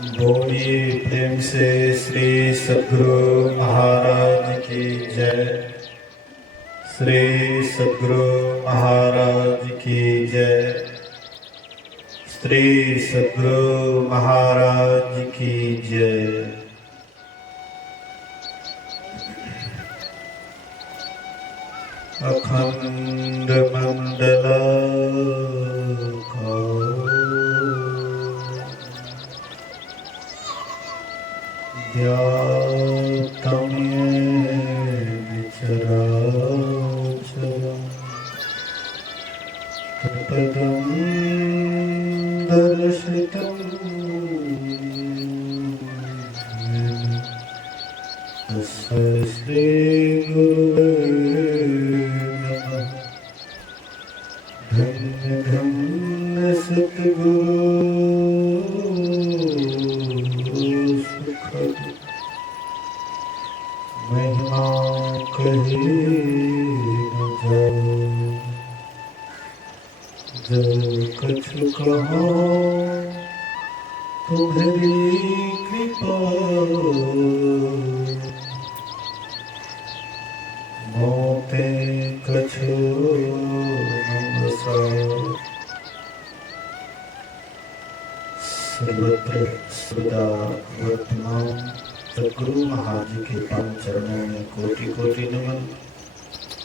बोलिए प्रेम से श्री सद्गुरु महाराज की जय। श्री सद्गुरु महाराज की जय। श्री सद्गुरु महाराज की जय। अखंड मंडलाकारं व्याप्तं चराचरं तत्पदं दर्शितं येन तस्मै श्रीगुरुवे नमः। धन्य धन्य सद्गुरु सुखद महिमा कही न जाए। जब कछु कहो तुम्हारी कृपा, मोते कछु सर्वत्र सदा वर्तमान सद्गुरु महाराज के पावन चरणों में कोटि कोटि नमन।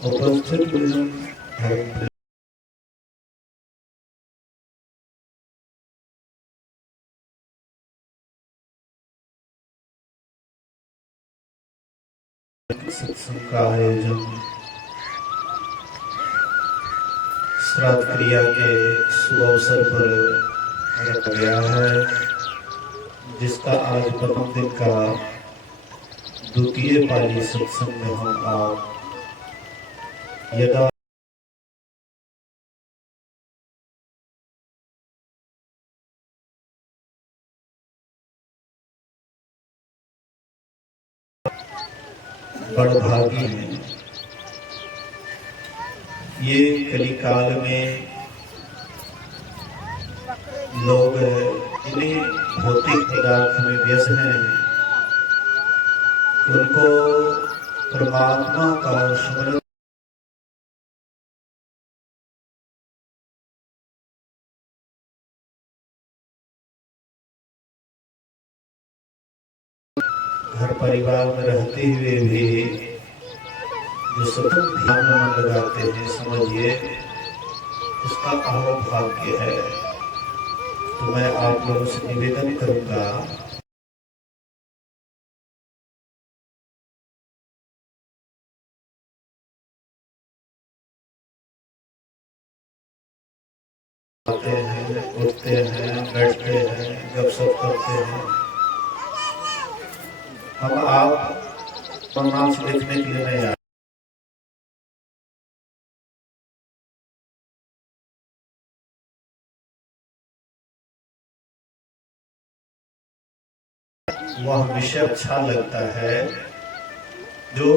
उपस्थित धर्म सत्संग का आयोजन श्राद्ध क्रिया के शुभ अवसर पर रखा गया है, जिसका आज प्रथम दिन का द्वितीय पाली सत्संग में हम आप यदा बड़भागी हैं। ये कलिकाल में लोग इतने भौतिक पदार्थ में व्यस्त हैं, उनको परमात्मा का स्मरण घर परिवार में रहते हुए भी जो सतत ध्यान में मन लगाते हैं, समझिए उसका अहोभाग्य है। तो मैं आप लोगों से निवेदन करूंगा, आते हैं, उठते हैं, बैठते हैं, गपशप करते हैं। हम आप रोमांच देखने के लिए नहीं आए। वह विषय अच्छा लगता है जो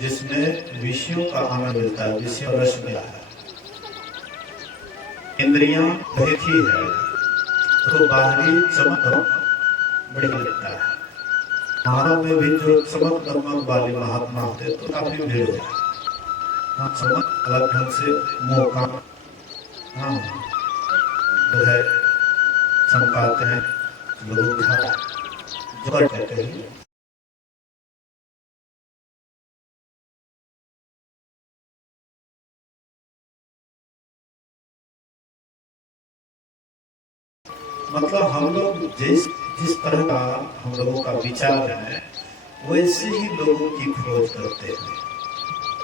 जिसमें विषयों का आनंद मिलता है, विषय रस मिला है। इंद्रियां एक ही है तो बाहरी चमक बड़ी लगता है। मानव में भी जो चमक दमक वाले महात्मा होते तो काफी भीड़ होता है। हाँ, चमक अलग ढंग से मौका हाँ जो है चमकाते हैं लोग जोर कहते हैं। मतलब हम लोग जिस जिस तरह का हम लोगों का विचार है, वैसे ही लोगों की खोज करते हैं।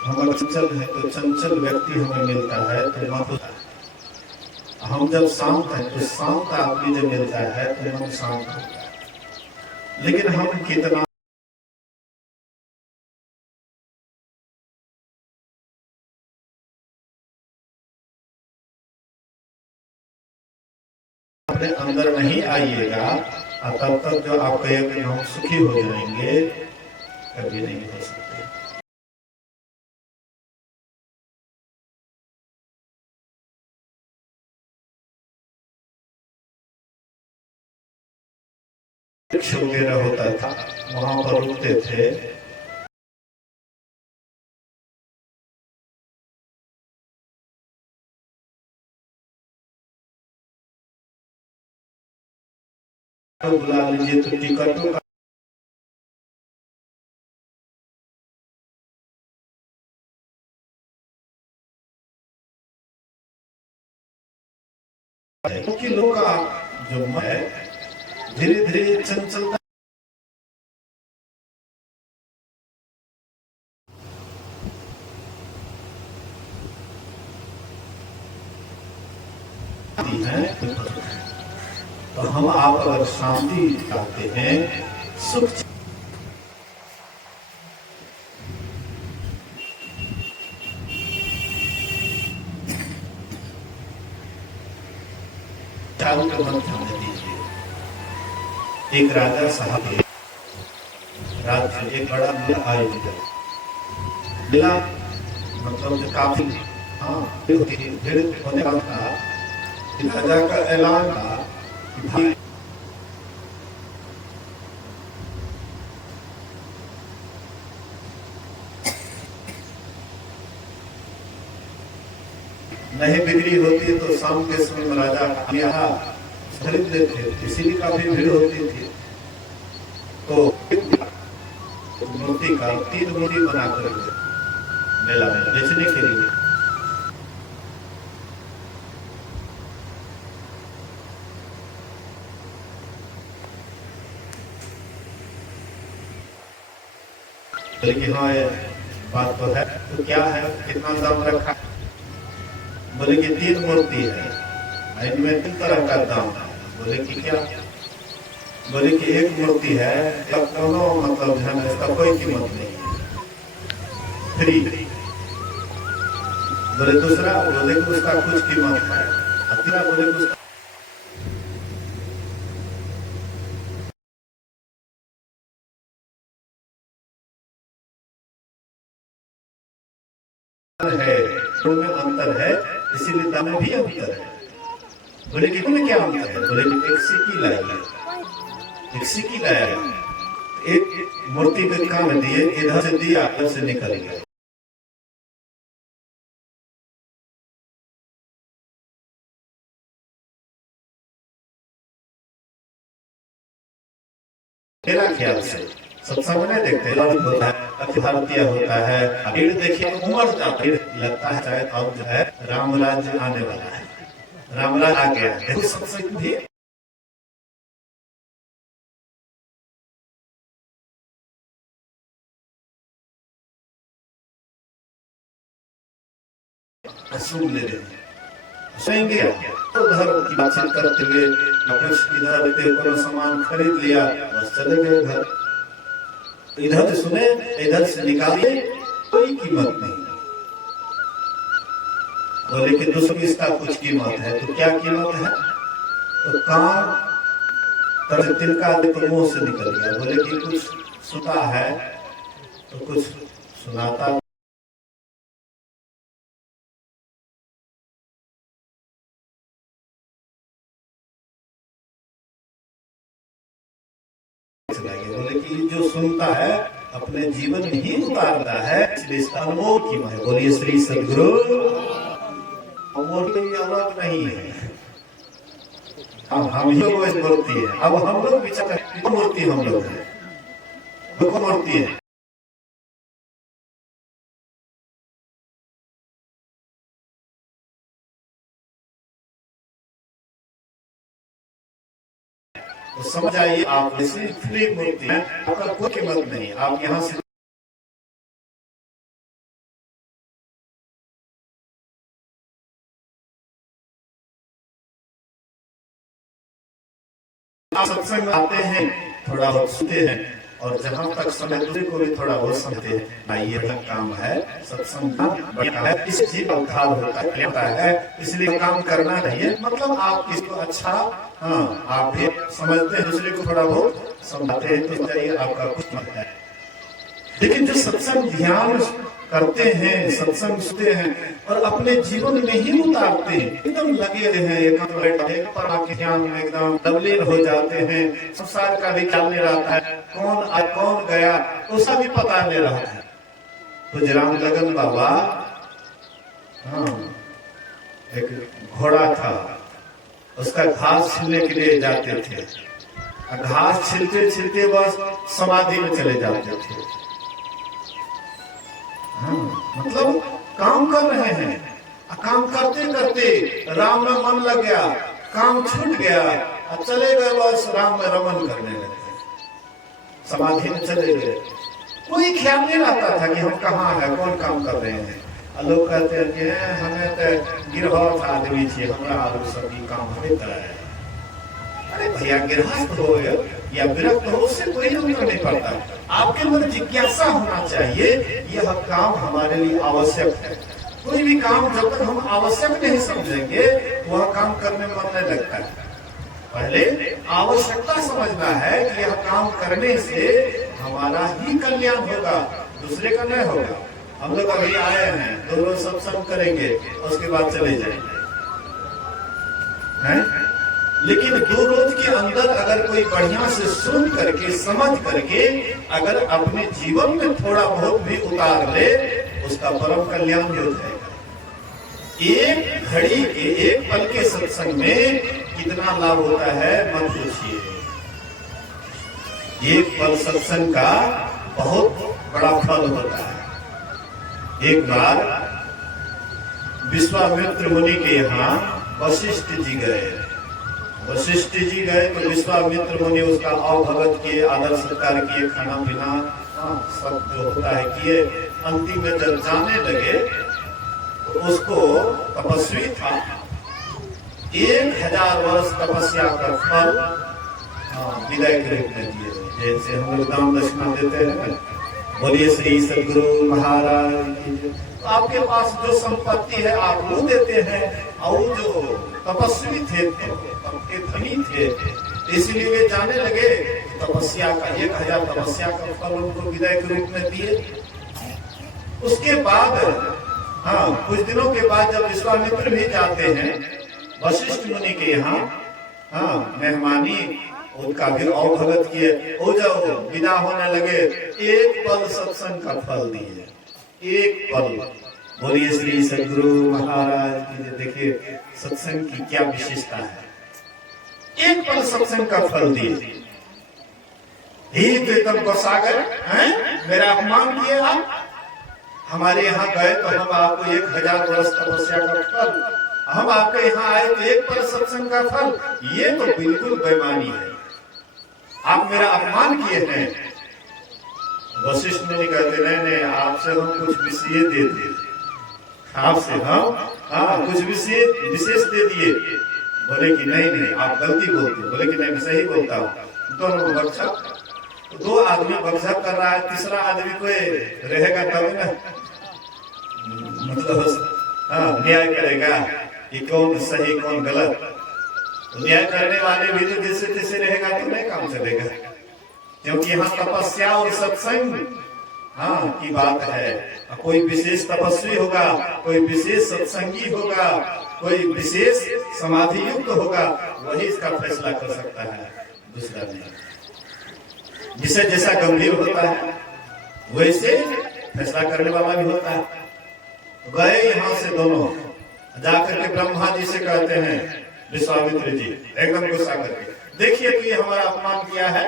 हम चंचल है तो चंचल व्यक्ति हमें मिलता है तो मन होता है। हम जब शांत हैं तो शांत आदमी जब मिलता है तो मन शांत होता है। लेकिन हम कितना अपने अंदर नहीं आइएगा, तब तक जो आप कहेंगे हम सुखी हो जाएंगे, कभी नहीं हो सकते। वृक्ष वगैरह होता था, वहां पर रुकते थे। तो बुला लीजिए तो टिकटों का क्योंकि लोग का जो मन है धीरे धीरे चंचलता है। तो हम आप अगर शांति चाहते हैं, सुख चारों को मत जाने दीजिए। एक राजा साहब राज्य एक बड़ा मेला आयोजित मेला मतलब जो काफी भीड़ होने वाला था। राजा का ऐलान था कि भाई नहीं बिक्री होती तो शाम के समय में राजा यहाँ खरीद लेते, इसीलिए काफी भीड़ होती थी। तो मूर्ति का 3 मूर्ति बनाकर मेला में बेचने के लिए लेकिन हाँ ये बात तो है, तो क्या है, कितना दाम रखा? बोले कि 3 मूर्ति है, इनमें 3 तरह का दाम है। बोले कि क्या? बोले कि एक मूर्ति है, दोनों मतलब है ना, इसका कोई कीमत नहीं है, फ्री। बोले दूसरा, बोले कि उसका कुछ कीमत है। तीसरा बोले कि है, में अंतर है, इसीलिए दाम में भी अंतर है। बोले कि तुम्हें क्या अंतर है? बोले कि एक सिक्की लाया, एक सिक्की लाया, एक मूर्ति के काम दिए, इधर से दिया, इधर से निकल गया। मेरा ख्याल से सत्संग में देखते भारतीय होता है, भीड़ देखिए उमड़ जाता है, लगता है शायद अब जो है रामराज आने वाला है, रामराज आ गया है। सत्संग भी सुन ले रहे सहेंगे तो उधर की बातचीत करते हुए कुछ इधर कोई सामान खरीद लिया, बस चले गए घर। इधर से सुने, इधर से निकाले, कोई कीमत नहीं। बोले कि दूसरी इसका कुछ कीमत है, तो क्या कीमत है? तो काम तर तिनका तो मुंह से निकल गया। बोले कि कुछ सुना है तो कुछ सुनाता बोले कि जो सुनता है अपने जीवन में ही उतारता है, इसलिए इसका अनमोल कीमत है। बोलिए श्री सद्गुरु। अमूर्ति अलग नहीं है, अब हम ही लोग मूर्ति है। अब हम लोग विचार मूर्ति हम लोग है, मूर्ति है। तो समझ आइए, आप ऐसी फ्री मूर्ति है, आपका कोई कीमत नहीं। आप यहाँ से सत्संग आते हैं, थोड़ा बहुत सुनते हैं, और जहाँ तक समय दूसरे को भी थोड़ा बहुत समझते हैं। ये तक काम है सत्संग का बढ़िया है, इस चीज का उद्धार होता है, इसलिए काम करना चाहिए। मतलब आप इसको अच्छा, हाँ आप भी समझते हैं, दूसरे को थोड़ा बहुत समझाते हैं, तो चाहिए आपका कुछ मत है। लेकिन जो सत्संग ध्यान करते हैं, सत्संग सुनते हैं और अपने जीवन में ही उतारते हैं, एकदम लगे हैं एक पर ध्यान में एकदम तल्लीन हो जाते हैं। संसार का भी ख्याल नहीं रहता है, कौन आ कौन गया उसका भी पता नहीं रहता है। तो राम लगन बाबा एक घोड़ा था, उसका घास छीलने के लिए जाते थे। घास छिलते छिलते बस समाधि में चले जाते थे। मतलब काम कर रहे हैं, काम करते करते राम में मन लग गया, काम छूट गया और चले गए बस राम में रमन करने लगे, समाधि में चले गए। कोई ख्याल नहीं रहता था कि हम कहाँ है, कौन काम कर रहे हैं। लोग कहते हैं कि हमें तो गिरहस्थ आदमी छे, हमारा आलू सब्जी काम होता है। अरे भैया गिरहस्थ हो या विरक्त हो, उससे कोई अंतर नहीं पड़ता। आपके अंदर जिज्ञासा होना चाहिए, यह काम हमारे लिए आवश्यक है। कोई भी काम जब तक हम आवश्यक नहीं समझेंगे वह काम करने में मन नहीं लगता है। पहले आवश्यकता समझना है कि यह काम करने से हमारा ही कल्याण होगा, दूसरे का नहीं होगा। हम लोग अभी आए हैं, 2 रोज सत्संग करेंगे, उसके बाद चले जाएंगे, हैं? लेकिन 2 रोज के अंदर अगर कोई बढ़िया से सुन करके समझ करके अगर अपने जीवन में थोड़ा बहुत भी उतार ले, उसका परम कल्याण हो जाएगा। एक घड़ी के, एक पल के सत्संग में कितना लाभ होता है मत पूछिए। एक पल सत्संग का बहुत बड़ा फल होता है। एक बार विश्वामित्र मुनि के यहाँ वशिष्ठ जी गए। वशिष्ठ जी गए तो विश्वामित्र मुनि उसका अवभगत किए, आदर सत्कार किए, खाना पीना सब जो होता है किए। अंतिम में जब जाने लगे तो उसको तपस्वी था, 1000 वर्ष तपस्या का फल विदाई के रूप में दिए। जैसे हम लोग दान दक्षिणा देते हैं, बोलिए श्री सदगुरु महाराज की। तो आपके पास जो संपत्ति है आप वो देते हैं, और जो तपस्वी थे धनी थे, इसलिए वे जाने लगे तपस्या का 1000 तपस्या का फल उनको विदाई के रूप में दिए। उसके बाद कुछ दिनों के बाद जब विश्वामित्र भी जाते हैं वशिष्ठ मुनि के यहाँ, मेहमानी उनका भी अवभगत किए, हो जाओ विदा होने लगे, एक पल सत्संग का फल दिए, एक पल। बोलिए श्री सदगुरु महाराज की। देखिए सत्संग की क्या विशेषता है, एक पल सत्संग का फल दिए। ही तो एकदम गोसागर हैं, मेरा अपमान किए आप। हमारे यहाँ गए तो हम आपको 1000 वर्ष तपस्या का फल, हम आपके यहाँ आए तो एक पल सत्संग का फल, ये तो बिल्कुल बेईमानी है, आप मेरा अपमान किए हैं। वशिष्ठ मुनि कहते नहीं, आपसे हम कुछ विशेष दे दिए, आपसे हम कुछ विशेष दे दिए। बोले कि नहीं आप गलती बोलते। बोले कि नहीं मैं सही बोलता हूँ। दोनों बक्सक, 2 आदमी बक्सक कर रहा है, तीसरा आदमी कोई रहेगा तब ना, मतलब न्याय करेगा कि कौन सही कौन गलत। तो न्याय करने वाले भी तो जैसे तैसे रहेगा तो नहीं काम चलेगा, क्योंकि यहाँ तपस्या और सत्संग की बात है। कोई विशेष तपस्वी होगा, कोई विशेष सत्संगी होगा, कोई विशेष समाधि युक्त होगा, वही इसका फैसला कर सकता है, दूसरा नहीं। जिसे जैसा गंभीर होता है वैसे फैसला करने वाला भी होता है। गए यहाँ से दोनों जाकर के ब्रह्मा जी से कहते हैं, विश्वामित्र जी एकदम गुस्सा करके, देखिए कि हमारा अपमान किया है,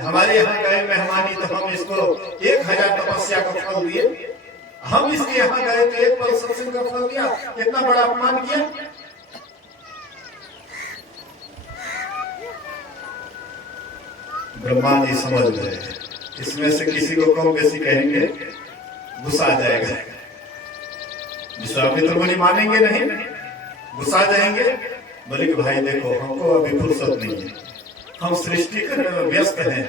हमारे यहाँ गए मेहमानी तो हम इसको 1000 तपस्या का फल दिए, हम इसके यहाँ गए तो एक पल सत्संग का फल दिया, कितना बड़ा अपमान किया। ब्रह्मा जी समझ गए, इसमें से किसी को कम बेसी कहेंगे गुस्सा आ जाएगा। विश्वामित्र मुनि मानेंगे नहीं, गुस्सा जाएंगे। बोले कि भाई देखो हमको अभी फुर्सत नहीं है, हम सृष्टि करने में व्यस्त हैं।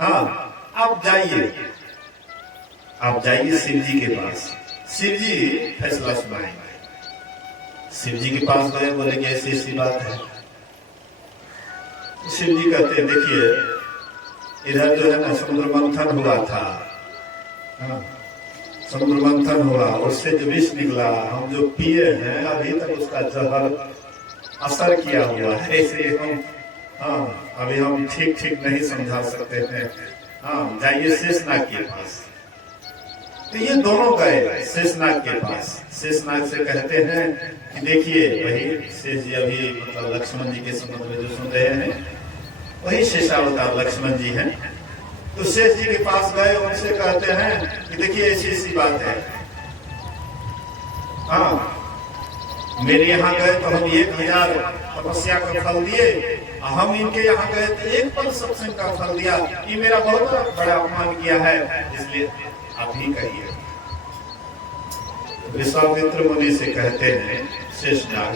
आप जाइए शिव जी के पास, शिव जी फैसला सुनाएंगे। शिव जी के पास गए, बोले कि ऐसी ऐसी बात है। शिव जी कहते हैं देखिए इधर जो है ना समुद्र मंथन हुआ था, हाँ, समुद्र मंथन हुआ, उससे जो विष निकला, हम जो पिए हैं अभी तक उसका जहर असर किया हुआ है, इसलिए हम अभी हम ठीक ठीक नहीं समझा सकते हैं। जाइए शेषनाग के पास। तो ये दोनों गए शेषनाग के पास। शेषनाग से कहते हैं कि देखिए वही शेष जी अभी मतलब लक्ष्मण जी के संबंध में जो सुन रहे हैं वही शेषावतार लक्ष्मण जी हैं। तो शेष जी के पास गए, उनसे कहते हैं कि देखिए ऐसी ऐसी बात है, मेरे यहाँ गए तो हम 1000 तपस्या का फल दिए, हम इनके यहाँ गए तो 1 पल सत्संग का फल दिया, ये मेरा बहुत बड़ा अपमान किया है, इसलिए आप ही कहिए। विश्वामित्र मुनि से कहते हैं शेषनाग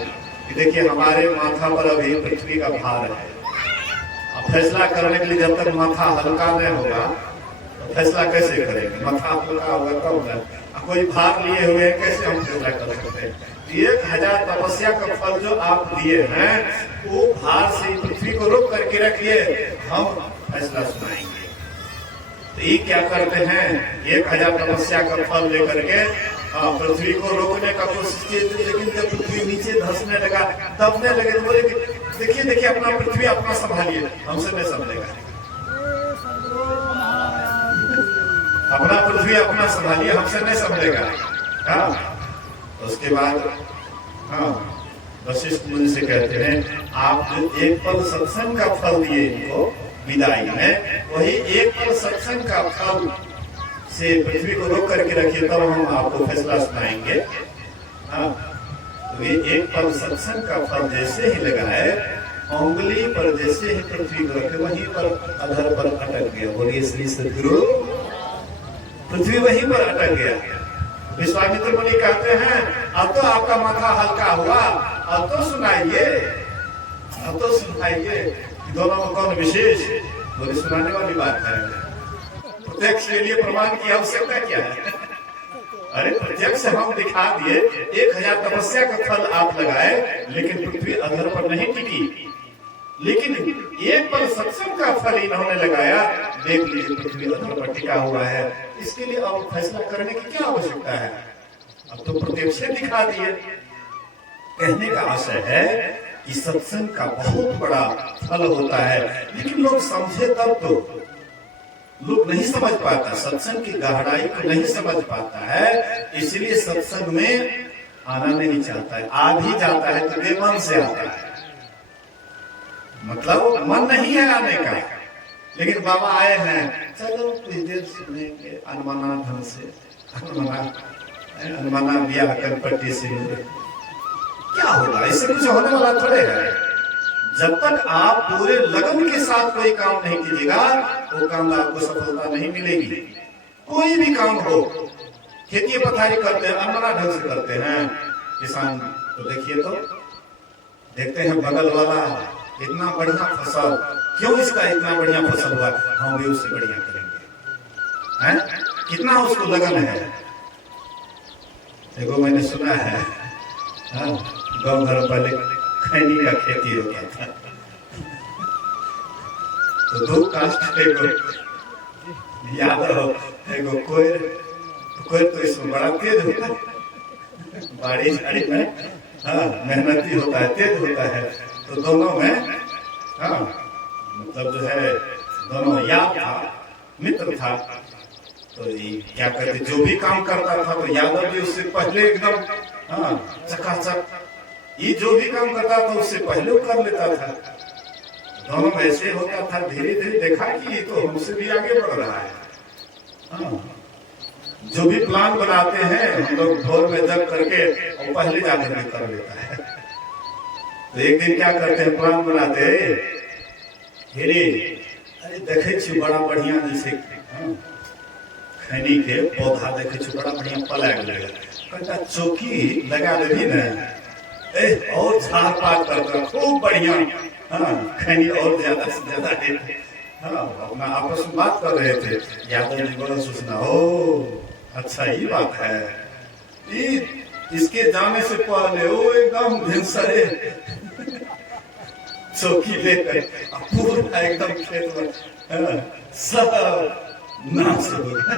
कि देखिए हमारे माथा पर अभी पृथ्वी का भार है, अब फैसला करने के लिए जब तक माथा हल्का नहीं होगा तो फैसला कैसे करेंगे? माथा हल्का होगा तब ना, कोई भार लिए हुए हैं, कैसे हम फैसला कर सकते हैं? 1000 तपस्या का फल जो आप दिए हैं वो भार से पृथ्वी को रोक करके रखिए, हम फैसला सुनाएंगे। तो ये क्या करते हैं, 1000 तपस्या का फल लेकर के पृथ्वी को रोकने का कोशिश की, लेकिन जब पृथ्वी नीचे धंसने लगा, दबने लगे, तो बोले देखिए देखिए अपना पृथ्वी अपना संभालिए, हमसे नहीं संभलेगा, अपना पृथ्वी अपना संभालिए, हमसे नहीं संभलेगा। उसके बाद वशिष्ठ मुनि से कहते हैं आप जो 1 पल सत्संग का फल दिए इनको विदाई में, वही 1 पल सत्संग का फल से पृथ्वी को रोक करके रखिए, तब हम आपको फैसला सुनाएंगे। तो ये 1 पल सत्संग का फल जैसे ही लगाए, उंगली पर जैसे ही पृथ्वी को रखे, वहीं पर अधर पर अटक गया। बोलिए श्री सद्गुरु, पृथ्वी वहीं पर अटक गया। विश्वामित्र मुनि कहते हैं अब तो आपका माथा हल्का हुआ, अब तो सुनाइए, अब तो सुनाइए। दोनों में कौन विशेष? बोले सुनाने वाली बात है, प्रत्यक्ष के लिए प्रमाण की आवश्यकता क्या है? अरे प्रत्यक्ष हम दिखा दिए, 1000 तपस्या का फल आप लगाए, लेकिन पृथ्वी अधर पर नहीं टिकी, लेकिन 1 पल सत्संग का फल इन्होंने लगाया, देख लीजिए पृथ्वी अधर पर टिका हुआ है। इसके लिए अब फैसला करने की क्या आवश्यकता है? अब तो प्रत्यक्ष दिखा दिए। कहने का आशय है कि सत्संग का बहुत बड़ा फल होता है, लेकिन लोग समझे तब तो, लोग नहीं समझ पाता, सत्संग की गहराई को नहीं समझ पाता है, इसलिए सत्संग में आना नहीं चाहता है। आ भी जाता है तो बेमन से आता है, मतलब मन नहीं है आने का, लेकिन बाबा आए हैं, चलो कुछ देर सुनेंगे, अनमना ढंग से, अनमना ब्याह कर पट्टी से क्या होगा, इससे कुछ होने वाला थोड़े है। जब तक आप पूरे लगन के साथ कोई काम नहीं कीजिएगा, वो काम में आपको सफलता नहीं मिलेगी। कोई भी काम हो, खेती पथारी करते हैं, अनमना ढंग से करते हैं, किसान तो देखिए, तो देखते हैं बगल वाला इतना बढ़िया फसल, क्यों इसका इतना बढ़िया फसल हुआ, हम भी उससे बढ़िया करेंगे, हैं? कितना उसको लगन है। देखो मैंने सुना है गाँव घर पहले खैनी का खेती होता था, तो 2 कास्ट यादव एगो कोई तो इसमें बड़ा तेज होता है, बारिश में मेहनती होता है, तेज होता है, तो दोनों में मतलब जो है दोनों याद था, मित्र था, तो ये क्या कहते, जो भी काम करता था तो यादव भी उससे पहले एकदम चकाचक, ये जो भी काम करता था उससे पहले वो कर लेता था। दोनों में ऐसे होता था, धीरे धीरे देखा कि ये तो हमसे भी आगे बढ़ रहा है। जो भी प्लान बनाते हैं हम लोग भोर में जग करके और पहले जाकर के कर लेता है। तो एक दिन क्या करते हैं, प्लान बनाते हैं, अरे देखे छी बड़ा बढ़िया, जैसे खैनी के पौधा देखे छी बड़ा बढ़िया पलाग लगे, कहता चौकी लगा देगी ना, और झाड़ पात करता खूब बढ़िया, खैनी और ज्यादा से ज्यादा देते। अपना आपस में बात कर रहे थे, यादव जी बोला सोचना, ओ अच्छा ये बात है, इसके जाने से पहले वो एकदम भिनसरे चौकी लेकर पूरा एकदम खेत में सब नाश हो गया।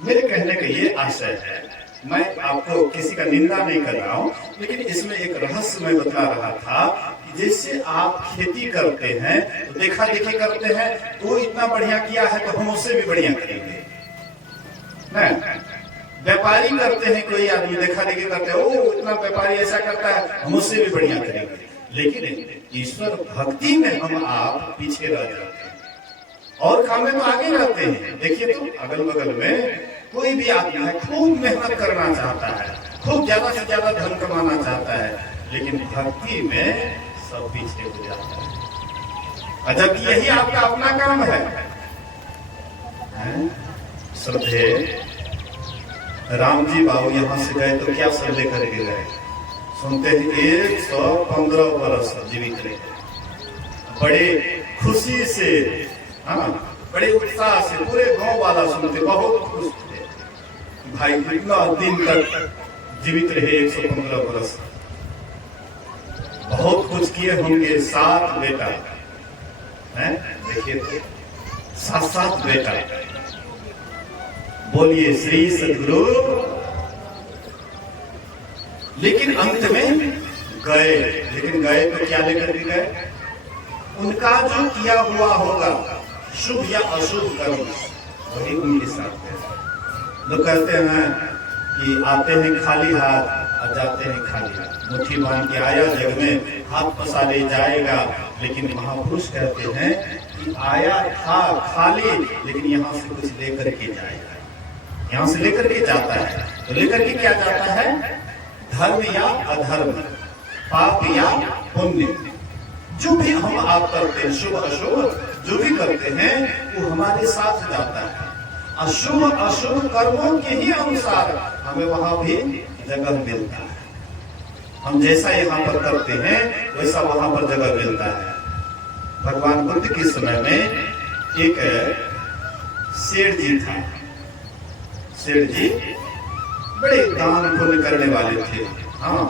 मेरे कहने का ये आशय है, मैं आपको किसी का निंदा नहीं कर रहा हूं, लेकिन इसमें एक रहस्य मैं बता रहा था कि जैसे आप खेती करते हैं तो देखा देखी करते हैं, वो इतना बढ़िया किया है तो हम उससे भी बढ़िया करेंगे। व्यापारी करते हैं, कोई आदमी देखा देखी करते हैं, ओ इतना व्यापारी ऐसा करता है, हम उससे भी बढ़िया करेंगे। लेकिन ईश्वर भक्ति में हम आप पीछे रह जाते हैं और काम में तो आगे रहते हैं। देखिए तो अगल बगल में कोई भी आदमी है, खूब मेहनत करना चाहता है, खूब ज्यादा से ज्यादा धन कमाना चाहता है, लेकिन भक्ति में सब पीछे हो जाता है। जबकि यही आपका अपना काम है। श्रद्धे राम जी बाबू यहाँ से गए तो क्या सब लेकर के गए? सुनते हैं 115 वर्ष जीवित रहे, बड़े खुशी से, हाँ बड़े उत्साह से पूरे गांव वाला सुनते, बहुत खुश थे भाई इतना दिन तक जीवित रहे, 115 वर्ष, बहुत कुछ किए होंगे। 7 बेटा है, देखिए तो 7 बेटा। बोलिए श्री सद्गुरु। लेकिन अंत में गए, लेकिन गए तो क्या लेकर के गए? उनका जो किया हुआ होगा शुभ या अशुभ कर्म, वही उनके साथ है। लोग कहते हैं कि आते हैं खाली हाथ और जाते हैं खाली हाथ, मुट्ठी बांध के आया जग में, हाथ पसारे जाएगा। लेकिन महापुरुष कहते हैं कि आया था खाली, लेकिन यहाँ से कुछ लेकर के जाएगा, यहाँ से लेकर के जाता है। तो लेकर के क्या जाता है? धर्म या अधर्म, पाप या पुण्य, जो भी हम आप करते हैं, शुभ अशुभ जो भी करते हैं, वो हमारे साथ जाता है। अशुभ अशुभ कर्मों के ही अनुसार हमें वहां भी जगह मिलता है। हम जैसा यहाँ पर करते हैं वैसा वहां पर जगह मिलता है। भगवान बुद्ध के समय में एक सेठ जी था। सेठ जी बड़े दान पुण्य करने वाले थे। हाँ,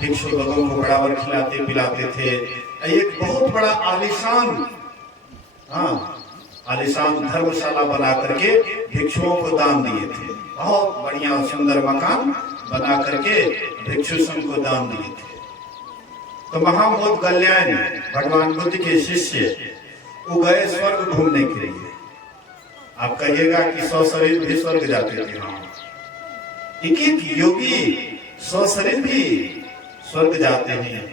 भिक्षु लोगों को बराबर खिलाते पिलाते थे। एक बहुत बड़ा आलिशान, हाँ आलिशान धर्मशाला बना करके भिक्षुओं को दान दिए थे। बहुत बढ़िया सुंदर मकान बना करके भिक्षु संघ को दान दिए थे। तो महामोद गल्याण भगवान बुद्ध के शिष्य वो गए स्वर्ग घूमने के लिए। आप कहिएगा कि 100 शरीर भी स्वर्ग जाते थे। हाँ, एक योगी 100 शरीर भी स्वर्ग जाते हैं,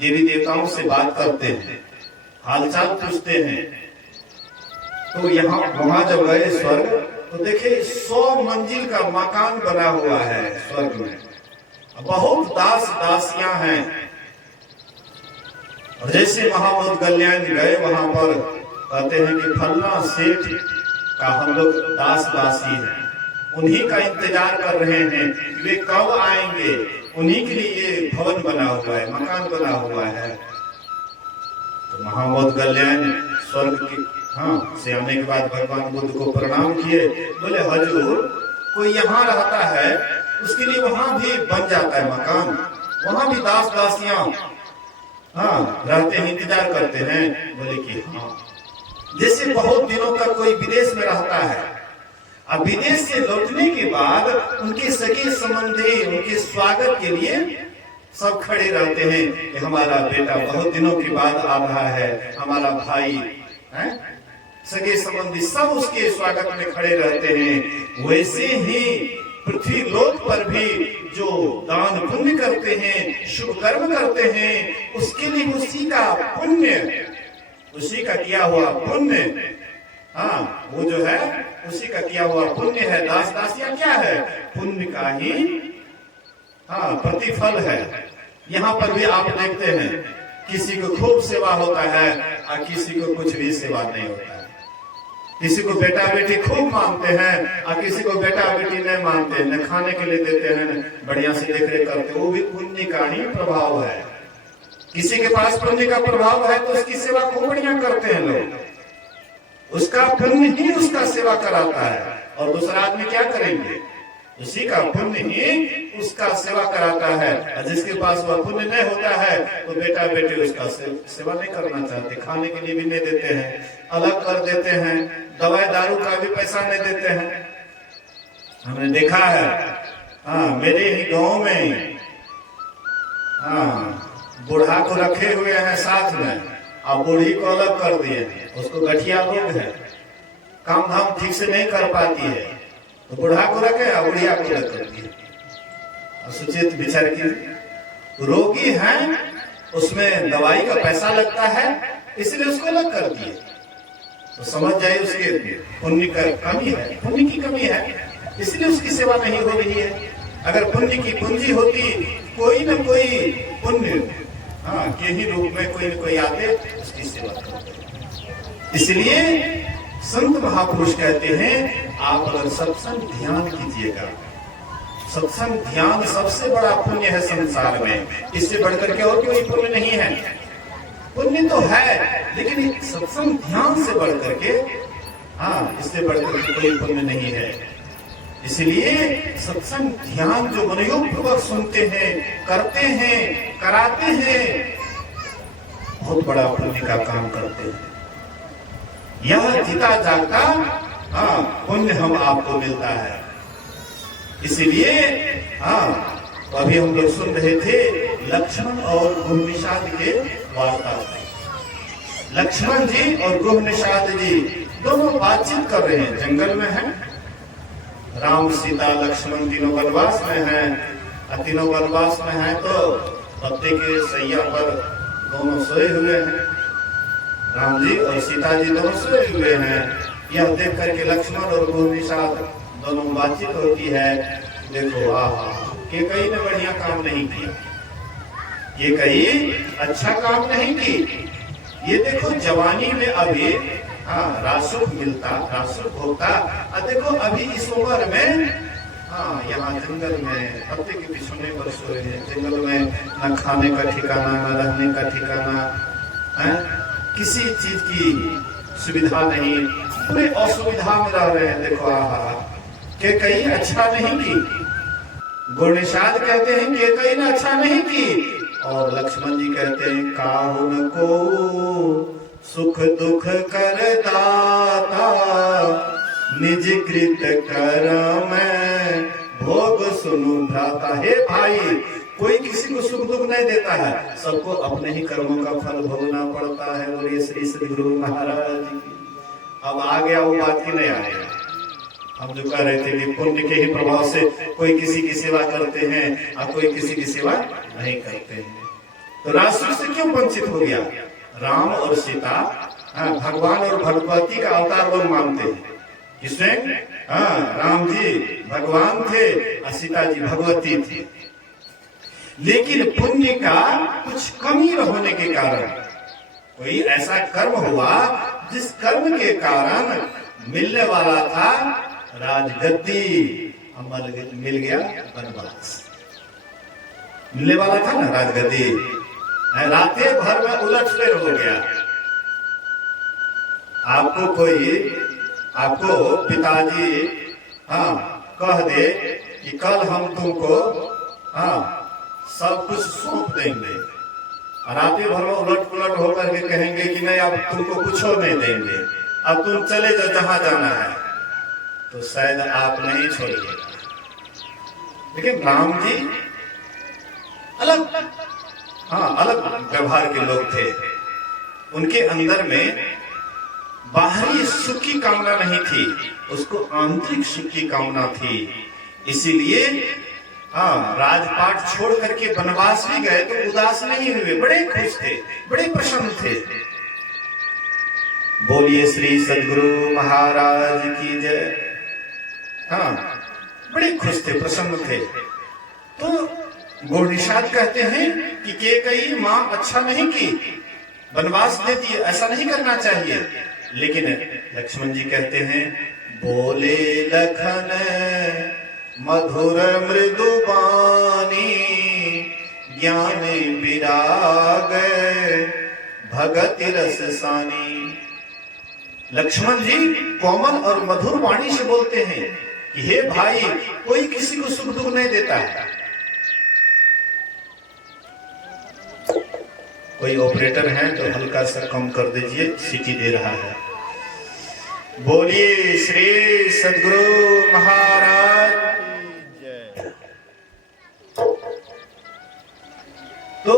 देवी देवताओं से बात करते हैं, हालचाल पूछते हैं। तो यहाँ वहां जब गए स्वर्ग तो देखे 100 मंजिल का मकान बना हुआ है स्वर्ग में, बहुत दास दासियां हैं। और जैसे महामोद गल्याण गए वहां पर, कहते हैं कि फलना सेठ का हम लोग दास दासी हैं, उन्हीं का इंतजार कर रहे हैं कि वे कब आएंगे, उन्हीं के लिए ये भवन बना हुआ है, मकान बना हुआ है। तो महामोद गल्याण स्वर्ग की से आने के बाद भगवान बुद्ध को प्रणाम किए। बोले हजूर, कोई यहाँ रहता है उसके लिए वहां भी बन जाता है मकान, वहां भी दास दासियां रहते हैं, इंतजार करते हैं। बोले कि हाँ, जैसे बहुत दिनों तक कोई विदेश में रहता है, अब विदेश से लौटने के बाद उनके सगे संबंधी उनके स्वागत के लिए सब खड़े रहते हैं कि हमारा बेटा बहुत दिनों के बाद आ रहा है, हमारा भाई है, सगे संबंधी सब उसके स्वागत में खड़े रहते हैं। वैसे ही पृथ्वी लोक पर भी जो दान पुण्य करते हैं, शुभ कर्म करते हैं, उसके लिए उसी का पुण्य, उसी का किया हुआ पुण्य, हाँ वो जो है उसी का किया हुआ पुण्य है। दास दासियां क्या है? पुण्य का ही प्रतिफल है। यहाँ पर भी आप देखते हैं किसी को खूब सेवा होता है और किसी को कुछ भी सेवा नहीं होता है। किसी को बेटा बेटी खूब मानते हैं और किसी को बेटा बेटी नहीं मानते हैं, न खाने के लिए देते हैं, न बढ़िया से देख रेख करते, वो भी पुण्य का ही प्रभाव है। किसी के पास पुण्य का प्रभाव है तो उसकी सेवा खूब बढ़िया करते हैं लोग, उसका पुण्य ही उसका सेवा कराता है। और दूसरा आदमी क्या करेंगे? उसी का पुण्य ही उसका सेवा कराता है। और जिसके पास वह पुण्य नहीं होता है तो बेटा बेटे उसका सेवा नहीं करना चाहते, खाने के लिए भी नहीं देते हैं, अलग कर देते हैं, दवाई दारू का भी पैसा नहीं देते हैं। हमने देखा है, हाँ मेरे ही गांव में, हाँ बूढ़ा को रखे हुए हैं साथ में और बूढ़ी को अलग कर दिए, उसको गठिया रोग है, काम धाम ठीक से नहीं कर पाती है, तो बूढ़ा को रखे और बुढ़िया को अलग कर दिए। सुचित विचार की रोगी है, उसमें दवाई का पैसा लगता है, इसलिए उसको अलग कर दिए। तो समझ जाए उसके पुण्य का कमी है, पुण्य की कमी है, इसलिए उसकी सेवा नहीं हो रही है। अगर पुण्य की पूंजी होती, कोई न कोई पुण्य हाँ के ही रूप में कोई न कोई आते उसकी सेवा करते। इसलिए संत महापुरुष कहते हैं, आप अगर सत्संग ध्यान कीजिएगा, सत्संग ध्यान सबसे बड़ा पुण्य है संसार में, इससे बढ़कर के और कोई पुण्य नहीं है। पुण्य तो है, लेकिन सत्संग ध्यान से बढ़कर के, हाँ इससे बढ़कर के कोई पुण्य नहीं है। इसलिए सत्संग ध्यान जो मनोयोग पूर्वक सुनते हैं, करते हैं, कराते हैं, बहुत बड़ा पुण्य का काम करते हैं। यह जीता जागता हाँ पुण्य हम आपको मिलता है। इसलिए हाँ अभी हम लोग सुन रहे थे लक्ष्मण और गुह निषाद के वार्ता। लक्ष्मण जी और गुह निषाद जी दोनों बातचीत कर रहे हैं, जंगल में हैं। राम सीता लक्ष्मण तीनों वनवास में हैं, तीनों वनवास में हैं तो पत्ते के सैया पर दोनों सोए हुए हैं। राम जी और सीता जी दोनों सोए हुए हैं। यह देख करके लक्ष्मण और गुह निषाद दोनों बातचीत होती है। देखो केकई ने बढ़िया काम नहीं किया, केकई अच्छा काम नहीं की। ये देखो जवानी में अभी रासुख मिलता, रासुख होता, और देखो अभी इस उम्र में यहाँ जंगल में पत्ते के पिछोने पर सोए हैं। जंगल में न खाने का ठिकाना, न रहने का ठिकाना, किसी चीज की सुविधा नहीं, पूरे असुविधा में रह रहे हैं। देखो के कहीं अच्छा नहीं की। गुह निषाद कहते हैं कि कहीं ने अच्छा नहीं की, और लक्ष्मण जी कहते हैं काहु न को सुख दुख कर दाता, निज कृत कर्म भोग सुनु भ्राता। हे भाई, कोई किसी को सुख दुख नहीं देता है, सबको अपने ही कर्मों का फल भोगना पड़ता है। और ये श्री श्री गुरु महाराज जी अब आ गया, वो बात की नहीं आएगा। हम जो कह रहे थे कि पुण्य के ही प्रभाव से कोई किसी की सेवा करते हैं और कोई किसी की सेवा नहीं करते हैं। तो रासुख से क्यों वंचित हो गया? राम और सीता भगवान और भगवती का अवतार लोग मानते हैं। इसमें राम जी भगवान थे और सीता जी भगवती थी। लेकिन पुण्य का कुछ कमी होने के कारण कोई ऐसा कर्म हुआ जिस कर्म के कारण मिलने वाला था राजगद्दी, मिल गया वनवास। मिलने वाला था ना राजगद्दी, रातें भर में उलटफेर हो गया। आपको पिताजी कह दे कि कल हम तुमको सब कुछ सौंप देंगे, रातें भर में उलट पुलट होकर के कहेंगे कि नहीं अब तुमको कुछ नहीं देंगे, अब तुम चले जाओ जहां जाना है, तो शायद आप नहीं छोड़िएगा। लेकिन राम जी अलग व्यवहार के लोग थे। उनके अंदर में बाहरी सुख की कामना नहीं थी, उसको आंतरिक सुख की कामना थी। इसीलिए राजपाट छोड़ करके वनवास भी गए तो उदास नहीं हुए, बड़े खुश थे, बड़े प्रसन्न थे। बोलिए श्री सद्गुरु महाराज की जय। बड़े खुश थे, प्रसन्न थे। तो गुह निषाद कहते हैं कि केकई माँ अच्छा नहीं की, वनवास दे दिए, ऐसा नहीं करना चाहिए। लेकिन लक्ष्मण जी कहते हैं बोले लखन मधुर मृदु बानी, ज्ञान विराग भगति रस सानी। लक्ष्मण जी कोमल और मधुर वाणी से बोलते हैं कि हे भाई, कोई किसी को सुख दुख नहीं देता है। कोई ऑपरेटर है तो हल्का सा कम कर दीजिए, सीटी दे रहा है। बोलिए श्री सद्गुरु महाराज की जय। तो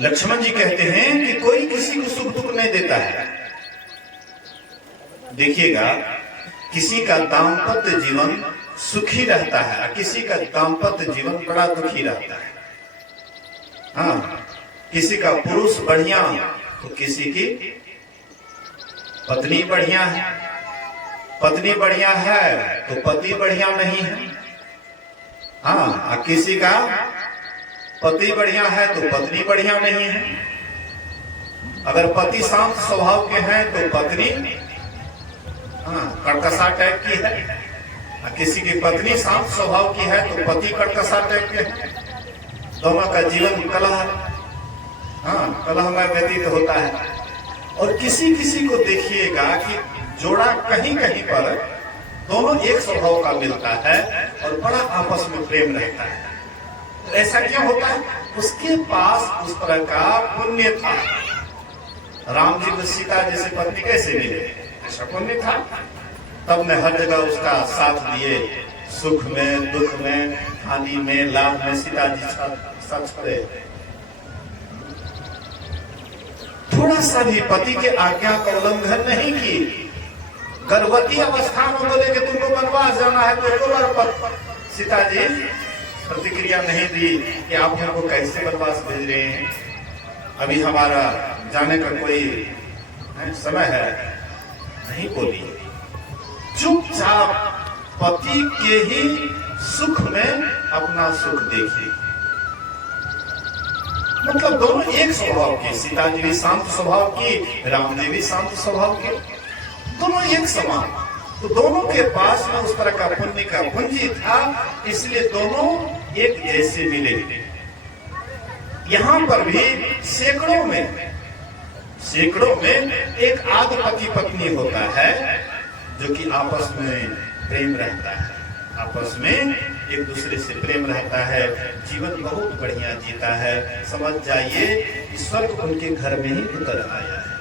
लक्ष्मण जी कहते हैं कि कोई किसी को सुख दुख नहीं देता है। देखिएगा, किसी का दाम्पत्य जीवन सुखी रहता है, किसी का दाम्पत्य जीवन बड़ा दुखी रहता है। हाँ, किसी का पुरुष बढ़िया तो किसी की पत्नी बढ़िया है, पत्नी बढ़िया है तो पति बढ़िया नहीं है। हाँ, किसी का पति बढ़िया है तो पत्नी बढ़िया नहीं है। अगर पति शांत स्वभाव के हैं तो पत्नी कड़कसा टाइप की है, किसी की पत्नी शांत स्वभाव की है तो पति कड़कसा टाइप के है। दोनों का जीवन कलहमय व्यतीत होता है। और किसी किसी को देखिएगा कि जोड़ा कहीं कहीं पर दोनों एक स्वभाव का मिलता है और बड़ा आपस में प्रेम रहता है। तो ऐसा क्यों होता है? उसके पास उस तरह का पुण्य था। राम जी को सीता जैसे पत्नी कैसे मिले? ऐसा पुण्य था, तब ने हर जगह उसका साथ दिए, सुख में, दुख में, हानि में, लाभ में सीता जी साथ खड़े। थोड़ा सा भी पति के आज्ञा का उल्लंघन नहीं की। गर्भवती अवस्था में बोले कि तुमको वनवास जाना है तो एक बार सीता जी प्रतिक्रिया नहीं दी कि आप हमको कैसे वनवास भेज रहे हैं, अभी हमारा जाने का कोई समय है, नहीं बोली। चुपचाप पति के ही सुख में अपना सुख देखी। मतलब दोनों एक स्वभाव के, सीता जी भी शांत स्वभाव की, राम जी भी शांत स्वभाव के, दोनों एक समान। तो दोनों के पास में उस तरह का पुण्य का पूंजी था, इसलिए दोनों एक जैसे मिले। यहां पर भी सैकड़ों में एक आध पति पत्नी होता है जो कि आपस में प्रेम रहता है, आपस में एक दूसरे से प्रेम रहता है, जीवन बहुत बढ़िया जीता है। समझ जाइए, स्वर्ग उनके घर में ही उतर आया है।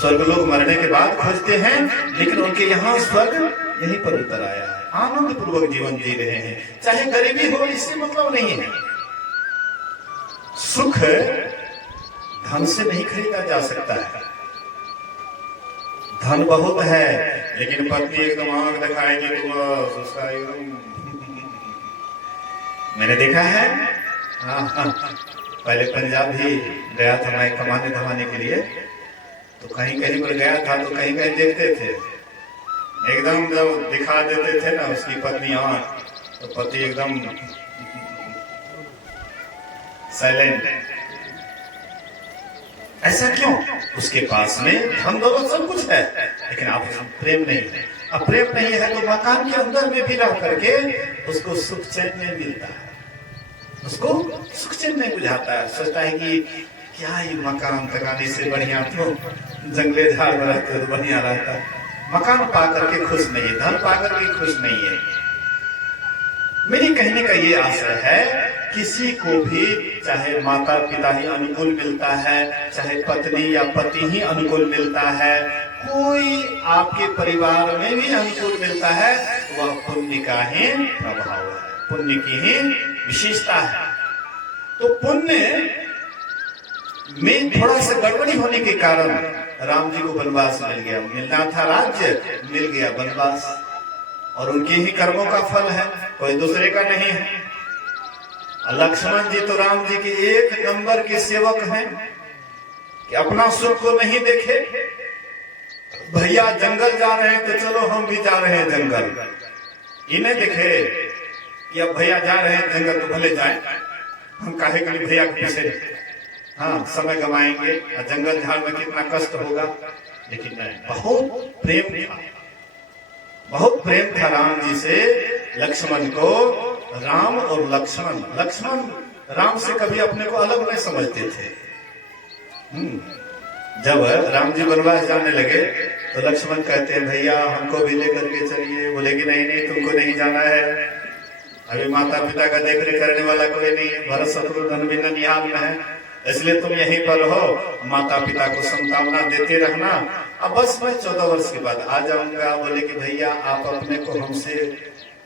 स्वर्ग लोग मरने के बाद खोजते हैं, लेकिन उनके यहाँ स्वर्ग यहीं पर उतर आया है। आनंद पूर्वक जीवन जी रहे हैं, चाहे गरीबी हो, इससे मतलब नहीं है। सुख धन से नहीं खरीदा जा सकता है। धन बहुत है, लेकिन पत्नी एकदम आंख दिखाएगी तो बस उसका एकदम मैंने देखा है। पहले पंजाब भी गया था मैं कमाने धमाने के लिए, तो कहीं कहीं पर गया था तो कहीं कहीं देखते थे, एकदम जब दिखा देते थे ना उसकी पत्नी आंख, तो पति एकदम साइलेंट। ऐसा क्यों? उसके पास में धन दौलत सब कुछ है, लेकिन आप प्रेम नहीं है। अब प्रेम नहीं है तो मकान के अंदर में भी रह करके उसको सुख चैन नहीं मिलता है, उसको सुख चैन नहीं बुझाता है। सोचता है कि क्या ये मकान तकाने से बढ़िया तो जंगले झाड़ में रहते तो बढ़िया रहता। मकान पा करके खुश नहीं है, धन पा करके खुश नहीं है। मेरी कहने का ये आशय है, किसी को भी चाहे माता पिता ही अनुकूल मिलता है, चाहे पत्नी या पति ही अनुकूल मिलता है, कोई आपके परिवार में भी अनुकूल मिलता है, वह पुण्य का ही प्रभाव है, पुण्य की ही विशेषता है। तो पुण्य में थोड़ा सा गड़बड़ी होने के कारण राम जी को वनवास मिल गया। मिलना था राज्य, मिल गया वनवास, और उनके ही कर्मों का फल है, कोई दूसरे का नहीं है। लक्ष्मण जी तो राम जी के एक नंबर के सेवक हैं कि अपना सुख को नहीं देखे। भैया जंगल जा रहे हैं तो चलो हम भी जा रहे हैं जंगल, ये नहीं देखे कि अब भैया जा रहे हैं जंगल तो भले जाए, हम काहे के लिए भैया के पीछे समय गवाएंगे, जंगल झाड़ में कितना कष्ट होगा। लेकिन नहीं, बहुत प्रेम था राम जी से लक्ष्मण को। राम और लक्ष्मण राम से कभी अपने को अलग नहीं समझते थे। जब राम जी वनवास जाने लगे तो लक्ष्मण कहते हैं भैया हमको भी लेकर के चलिए। बोले कि नहीं तुमको नहीं जाना है, अभी माता पिता का देख रेख करने वाला कोई नहीं है, भरत शत्रुघ्न भी ननिहाल में है, इसलिए तुम यहीं पर रहो, माता पिता को संतावना देते रहना, अब बस मैं 14 वर्ष के बाद आ जाऊंगा। बोले कि भैया आप अपने को हमसे,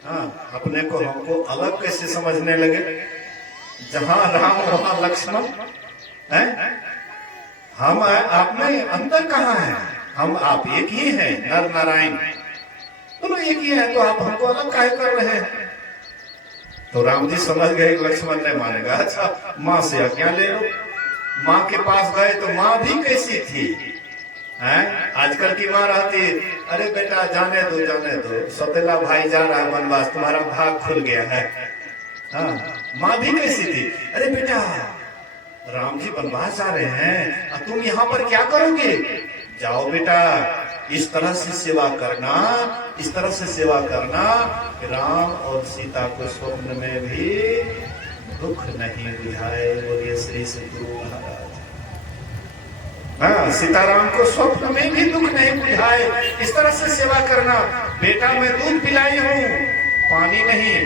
हाँ, अपने को हमको अलग कैसे समझने लगे? जहां राम वहां लक्ष्मण है, हम आप में अंतर कहाँ है? हम आप एक ही हैं, नर नारायण दोनों एक ही है, तो आप हमको अलग काहे कर रहे हैं? तो राम जी समझ गए, लक्ष्मण ने मानेगा, अच्छा माँ से आज्ञा ले लो। माँ के पास गए तो माँ भी कैसी थी, हैं? आजकल की माँ रहती, अरे बेटा जाने दो, सौतेला भाई जा रहा है वनवास, तुम्हारा भाग खुल गया है। हाँ, माँ भी कैसी थी, अरे बेटा राम जी वनवास जा रहे हैं, तुम यहाँ पर क्या करोगे? जाओ बेटा, इस तरह से सेवा करना, इस तरह से सेवा करना कि राम और सीता को स्वप्न में भी दुख नहीं बुझाए। बोलिए श्री सद्गुरु महाराज। हाँ, सीताराम को स्वप्न में भी दुख नहीं बुझाए, इस तरह से सेवा करना। बेटा मैं दूध पिलाई हूँ, पानी नहीं,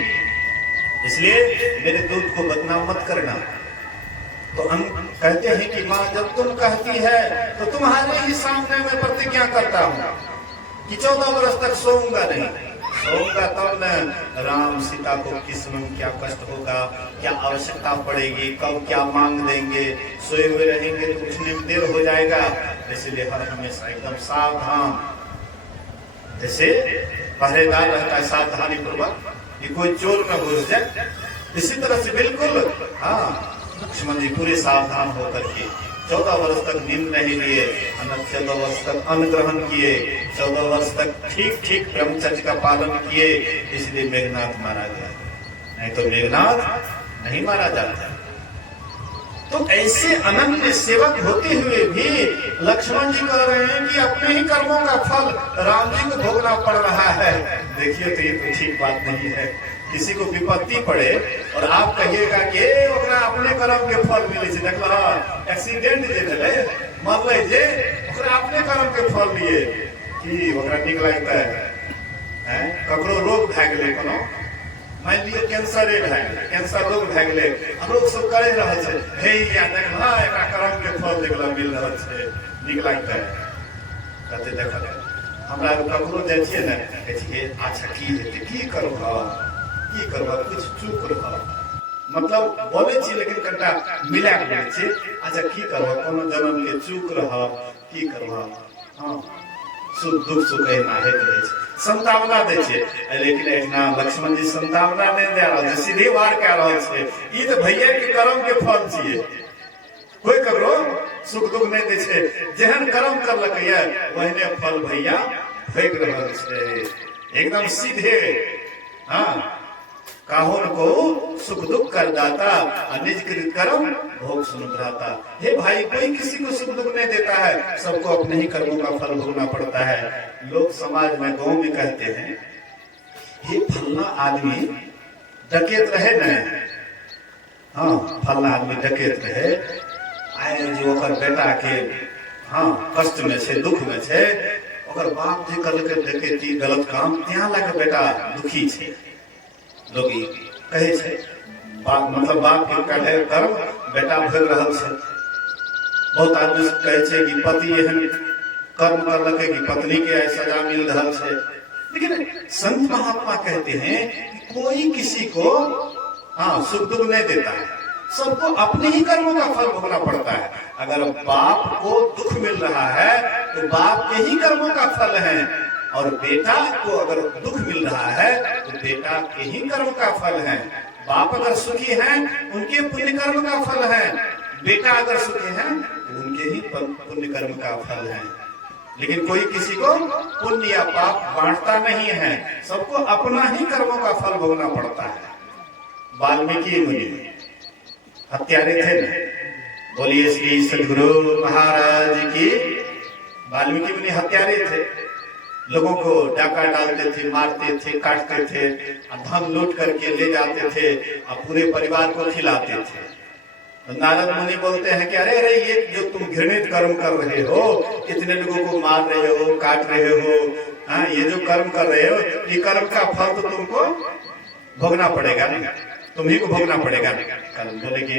इसलिए मेरे दूध को बदनाम मत करना। तो हम कहते हैं कि माँ जब तुम कहती है तो तुम्हारे ही सामने मैं प्रतिज्ञा करता हूँ कि 14 वर्ष तक सोऊंगा नहीं। सोऊंगा तब न राम सीता को किस में क्या कष्ट होगा, क्या आवश्यकता पड़ेगी, कब क्या मांग देंगे, सोए हुए रहेंगे तो उठने में देर हो जाएगा। इसलिए हर हमेशा एकदम सावधान, जैसे पहरेदार रहता है सावधानी पूर्वक कि कोई चोर न घुस जाए, इसी तरह से बिल्कुल हाँ लक्ष्मण जी पूरे सावधान होकर के 14 वर्ष तक नींद नहीं लिए, 14 वर्ष तक अन्न ग्रहण किए, 14 वर्ष तक ठीक ठीक ब्रह्मचर्य का पालन किए, इसलिए मेघनाथ मारा गया, नहीं तो मेघनाथ नहीं मारा जाता। तो ऐसे अनंत सेवक होते हुए भी लक्ष्मण जी कह रहे हैं कि अपने ही कर्मों का फल राम जी को भोगना पड़ रहा है। देखिए तो ये तो ठीक बात नहीं है। किसी को विपत्ति पड़े और आप कहिएगा कि ओकरा अपने कर्म के फल मिले से, देखला एक्सीडेंट जे भेले मरले जे ओकरा अपने कर्म के फल लिए कि ओकरा ठीक लगता है। ककरो रोग भए गेलै, कोनो मान लियो कैंसरे भए गेलै, कैंसर रोग भए गेलै, लोग सब करे रहल छै, हे या देखला एकरा कर्म के फल देखला मिल रहल छै, नीक लगता है। कहते देखल हमरा ककरो जाइ छियै ने, कहै छियै अच्छा की हेतै, की करब, की करबा, कुछ चूक रहा, मतलब बोले छी लेकिन कटा मिला के बोले छी, अच्छा की करबा, कोनो जन्म के चूक रहा, की करबा, हाँ सुख दुख सुख एना हेत रहे छै, संतावना दै छै। लेकिन एना लक्ष्मण जी संतावना नहीं दे रहल छै, सीधे वार कह रहल छै, ई तो भैया के कर्म के फल छियै। कोई ककरो सुख दुख नहीं दै छै, जेहन कर्म करलकै वहने फल भैया भोग रहल छै, एकदम सीधे। हाँ, काहुन को सुख दुख कर दाता, निज कृत कर्म भोग सुनभ्राता। हे भाई, कोई किसी को सुख दुख नहीं देता है, सबको अपने ही कर्मों का फल भोगना पड़ता है। लोग समाज में गांव में कहते हैं ये फलना आदमी डकैत रहे न, हाँ फलना आदमी डकैत रहे, आए जो ओकर बेटा के हाँ कष्ट में छे, दुख में छे, ओकर बाप जे करलकै डकैती गलत काम, ત્યાં लाके बेटा दुखी छे। लोग कहे छै बाप, मतलब बाप के कहे कर्म बेटा भोग रहल छै। बहुत आदमी कहे छै कि पति एहन कर्म करलकै कि पत्नी के सजा मिल रहल छै। लेकिन संत महात्मा कहते हैं कि कोई किसी को हाँ सुख दुख नहीं देता है, सबको अपने ही कर्मों का फल भोगना पड़ता है। अगर बाप को दुख मिल रहा है तो बाप के ही कर्मों का फल है, और बेटा को अगर दुख मिल रहा है तो बेटा के ही कर्म का फल है। बाप अगर सुखी हैं उनके पुण्य कर्म का फल है, बेटा अगर सुखी हैं तो उनके ही पुण्य कर्म का फल है। लेकिन कोई किसी को पुण्य या पाप बांटता नहीं है, सबको अपना ही कर्मों का फल भोगना पड़ता है। वाल्मीकि मुनि हत्यारे थे ना, बोलिए श्री सद्गुरु महाराज की। वाल्मीकि मुनि हत्यारे थे, लोगों को डाका डालते थे, मारते थे, काटते थे, धन लूट करके ले जाते थे और पूरे परिवार को खिलाते थे। तो नारद मुनि बोलते हैं कि अरे अरे ये जो तुम घृणित कर्म कर रहे हो, इतने लोगों को मार रहे हो, काट रहे हो, हाँ ये जो कर्म कर रहे हो, ये कर्म का फल तो तुमको भोगना पड़ेगा ना, तुम्ही को भोगना पड़ेगा। कल बोले कि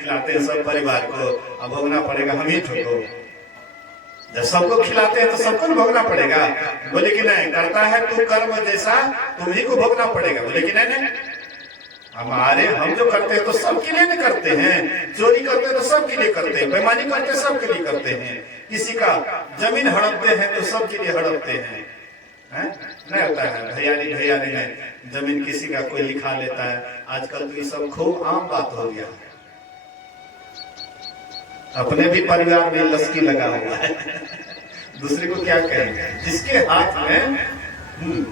खिलाते हैं सब परिवार को, अब भोगना पड़ेगा हम ही ठोको। जब सबको खिलाते हैं तो सबको न भोगना पड़ेगा। बोले कि नहीं, करता है तू कर्म जैसा तुम्ही को भोगना पड़ेगा। बोले कि नहीं नहीं, हम जो करते हैं तो सबके लिए नहीं करते हैं। चोरी करते हैं तो सबके लिए करते हैं, बेईमानी करते हैं सबके लिए करते हैं, किसी का जमीन हड़पते हैं तो सबके लिए हड़पते हैं। नहीं होता है भैयारी में जमीन किसी का कोई लिखा लेता है। आजकल तो ये सब खूब आम बात हो गया। अपने भी परिवार में लस्की लगा हुआ है, दूसरे को क्या कहेंगे। जिसके हाथ में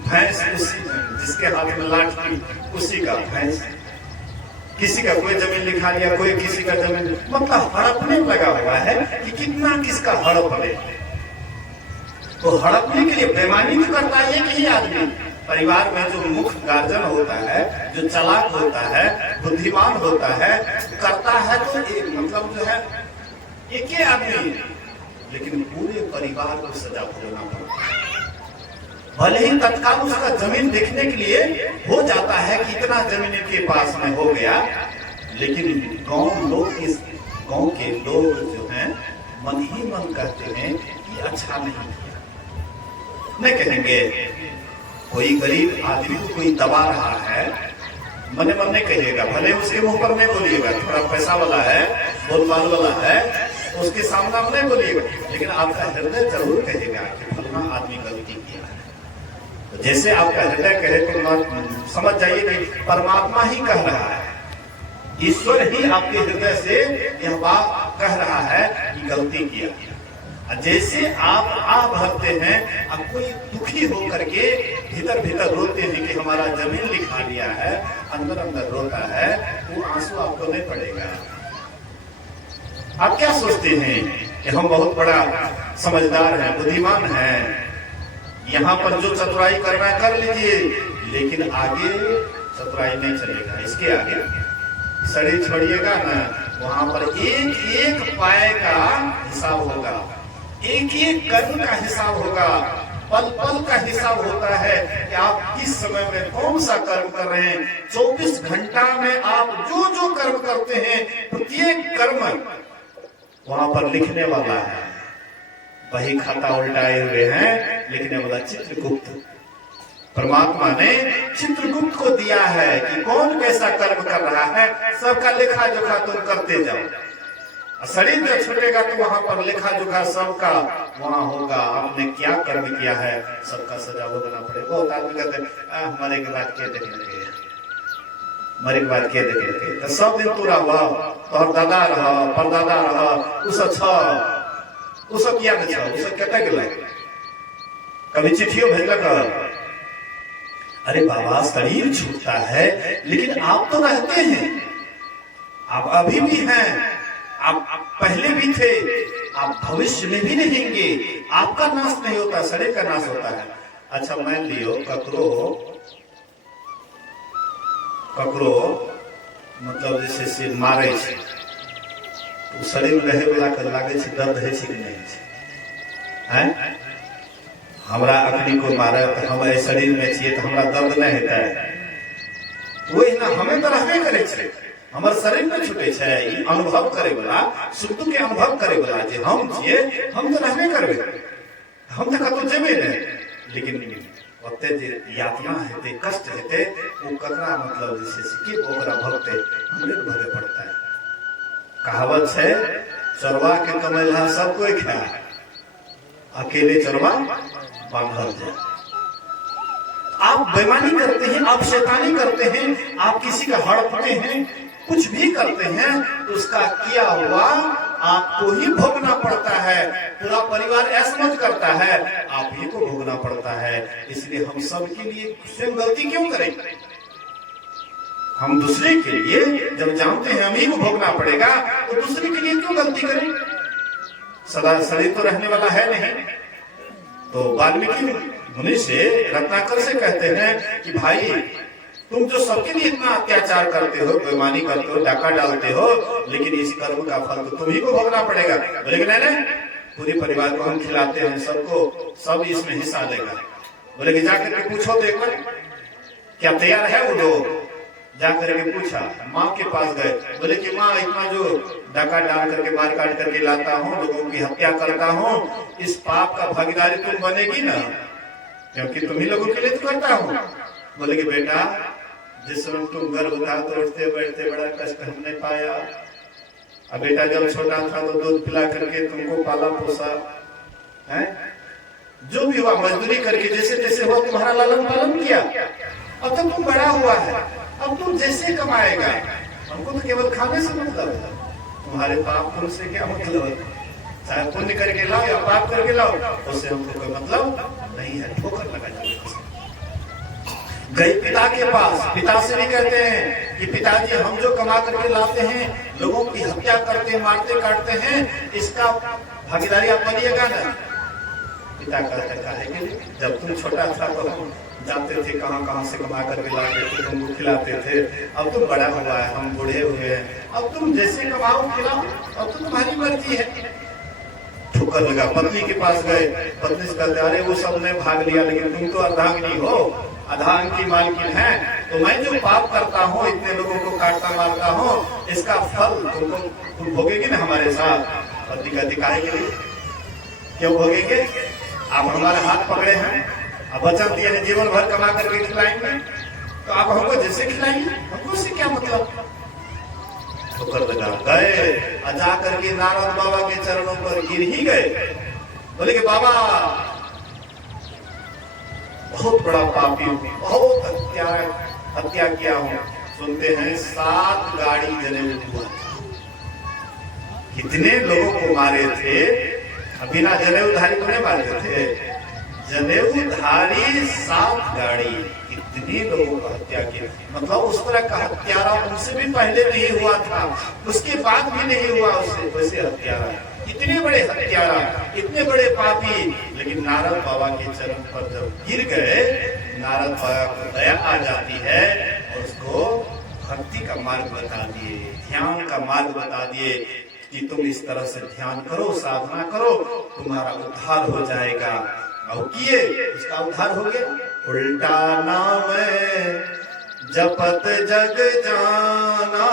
भैंस उसी, जिसके हाथ में लाठी उसी का भैंस। किसी का कोई जमीन लिखा लिया, कोई किसी का जमीन, मतलब हड़पने लगा हुआ है कि कितना किसका हड़प ले। तो हड़पने के लिए बेईमानी भी करता है एक ही आदमी। परिवार में जो मुख्य गार्जियन होता है, जो चालाक होता है, बुद्धिमान होता है, करता है तो एक मतलब जो है एक ही आदमी, लेकिन पूरे परिवार को सजा भोगना पड़ता है। भले ही तत्काल उसका जमीन देखने के लिए हो जाता है कि इतना जमीन के पास में हो गया, लेकिन इस गांव के लोग जो हैं मन ही मन कहते हैं कि अच्छा नहीं किया। नहीं कहेंगे कोई गरीब आदमी को कोई दबा रहा है, मने मन नहीं कहिएगा, भले उसके मुंह पर नहीं बोलिएगा, थोड़ा पैसा वाला है, बोलबाल वाला है, उसके सामने आप नहीं बोलिएगा, लेकिन आपका हृदय जरूर कहेगा कि फलाना आदमी गलती किया है। तो जैसे आपका हृदय कहे तो समझ जाइए कि परमात्मा ही कह रहा है, ईश्वर ही आपके हृदय से यह बात कह रहा है कि गलती किया। जैसे आप भरते हैं, अब कोई दुखी होकर के भीतर भीतर रोते हैं कि हमारा जमीन लिखा लिया है, अंदर अंदर रोता है, वो आंसू आपको नहीं पड़ेगा। आप क्या सोचते हैं कि हम बहुत बड़ा समझदार हैं, बुद्धिमान हैं, यहाँ पर जो चतुराई करना है कर लीजिए, लेकिन आगे चतुराई नहीं चलेगा। इसके आगे शरीर छोड़िएगा ना, वहां पर एक एक पाए का हिसाब होगा, एक एक कर्म का हिसाब होगा, पल पल का हिसाब होता है कि आप किस समय में कौन सा कर्म कर रहे हैं। 24 घंटा में आप जो जो कर्म करते हैं, प्रत्येक कर्म वहां पर लिखने वाला है। वही खाता उल्टाए हुए हैं, लिखने वाला चित्रगुप्त। परमात्मा ने चित्रगुप्त को दिया है कि कौन कैसा कर्म कर रहा है, सबका लेखा जोखा तुम करते जाओ। शरीर जब छूटेगा तो वहां पर लेखा जोखा सबका वहां होगा, आपने क्या कर्म किया है सबका सजा भोगना पड़ेगा। बहुत आदमी कहते हैं मरे के बाद के देखेंगे, मरे के बाद के देखेंगे, तो सब दिन पूरा हुआ तोहर दादा रहा, परदादा रहा, उ सब किया नहीं, उ सब कहता गेल, कभी चिट्ठियों भेजलक। अरे बाबा, शरीर छूटता है लेकिन आप तो रहते हैं, आप अभी भी हैं, आप पहले भी थे, आप भविष्य में भी रहेंगे। आपका नाश नहीं होता, शरीर का नाश होता है। अच्छा मान लियो ककरो मतलब जैसे से मारे छे, तो शरीर में रहे वाला के लागे छे दर्द है कि नहीं है? हमरा अग्नि को मारे तो हम शरीर में छिए तो हमरा दर्द नहीं होता है, वही ना हमें तो रहबे करे छे, हमारे शरीर में छूटे छे। अनुभव करे वाला, सुख के अनुभव करे वाला जे हम छिए, हम तो रहबे करबे, हम तो कतौ जेबे नहीं, लेकिन ओते जे यातना हेते, कष्ट हेते, वो ककरा मतलब जैसे कि ओकरा भगते हमरे भगे पड़ता है। कहावत है, चरवा के कमैला सब कोई खाए, अकेले चरवा बांधल जाए। आप बेईमानी करते हैं, आप शैतानी करते हैं, आप किसी का हड़पते हैं, कुछ भी करते हैं तो उसका किया हुआ आपको ही भोगना पड़ता है। पूरा परिवार असमझ करता है, आप ही को भोगना पड़ता है। इसलिए हम सब के लिए स्वयं गलती क्यों करें? हम दूसरे के लिए जब जानते हैं हम ही को भोगना पड़ेगा, तो दूसरे के लिए क्यों गलती करें? सदा शरीर तो रहने वाला है नहीं। तो वाल्मीकि मुनि से, रत्नाकर से कहते हैं कि भाई तुम जो सबके लिए इतना अत्याचार करते हो, बेईमानी करते हो, डाका डालते हो, लेकिन इस कर्म का फल तो तुम ही को भोगना पड़ेगा। बोले नहीं, पूरे परिवार को हम खिलाते हैं, सबको सब इसमें हिस्सा लेगा। बोले कि जाकर के पूछो तो एक बार, क्या तैयार है वो लोग? जाकर के पूछा, माँ के पास गए, बोले कि माँ इतना जो डाका डाल करके मार काट करके लाता हूँ, लोगों की हत्या करता हूँ, इस पाप का भागीदारी तुम बनेगी ना, क्योंकि तुम ही लोगों के लिए तो करता हूँ। बोले कि बेटा जिस समय तुम गर्भ था तो उठते बैठते बड़ा कष्ट हमने पाया, अब बेटा जब छोटा था तो दूध पिला करके तुमको पाला पोसा है, जो भी हुआ मजदूरी करके जैसे जैसे हुआ तुम्हारा लालन पालन किया। अब तक तुम बड़ा हुआ है, अब तुम जैसे कमाएगा, हमको तो केवल खाने से मतलब है, तुम्हारे पाप पुण्य से क्या मतलब है, चाहे पुण्य करके लाओ या पाप करके लाओ, उससे हमको कोई मतलब नहीं है। ठोकर लगा जाए। गई पिता के पास, पिता से भी कहते हैं कि पिताजी हम जो कमा करके लाते हैं, लोगों की हत्या करते हैं, मारते काटते हैं, इसका भागीदारी आप बनिएगा ना। पिता कहता है कि जब तुम छोटा था तो हम जाते थे कहाँ कहाँ से कमा करके लाते थे, तुमको खिलाते थे, अब तुम बड़ा हुआ है, हम बूढ़े हुए हैं, अब तुम जैसे कमाओ खिलाओ, अब तो तुम्हारी मर्जी है। ठोकर लगा। पत्नी के पास गए, पत्नी से कहते अरे वो सब ने भाग लिया, लेकिन तुम तो अर्धांगिनी हो, अधांग की मालकिन है, तो मैं जो पाप करता हूँ, इतने लोगों को काटता मारता हूँ, इसका फल तुम भोगेगी ना हमारे साथ। पत्नी कहती काहे के लिए, क्यों भोगेंगे, आप हमारे हाथ पकड़े हैं, अब वचन दिए हैं जीवन भर कमा करके खिलाएंगे, तो आप हमको जैसे खिलाएंगे, हमको उससे क्या मतलब। ठोकर लगा। गए जा करके नारद बाबा के चरणों पर गिर ही गए। बोले कि बाबा बहुत बड़ा पापी हूँ, बहुत हत्या किया हूँ। सुनते हैं 7 गाड़ी जनेऊ हुआ, कितने लोगों को मारे थे, बिना जनेऊधारी को नहीं मारते थे, जनेऊधारी 7 गाड़ी, कितने लोगों को हत्या किया। मतलब उस तरह का हत्यारा उनसे भी पहले नहीं हुआ था, उसके बाद भी नहीं हुआ उससे वैसे हत्यारा, इतने बड़े हत्यारा, इतने बड़े पापी। लेकिन नारद बाबा के चरण पर जब गिर गए, नारद बाबा को दया आ जाती है और उसको भक्ति का मार्ग बता दिए, ध्यान का मार्ग बता दिए कि तुम इस तरह से ध्यान करो, साधना करो, तुम्हारा उद्धार हो जाएगा। और किए, उसका उद्धार हो गया। उल्टा नाम जपत जग जाना,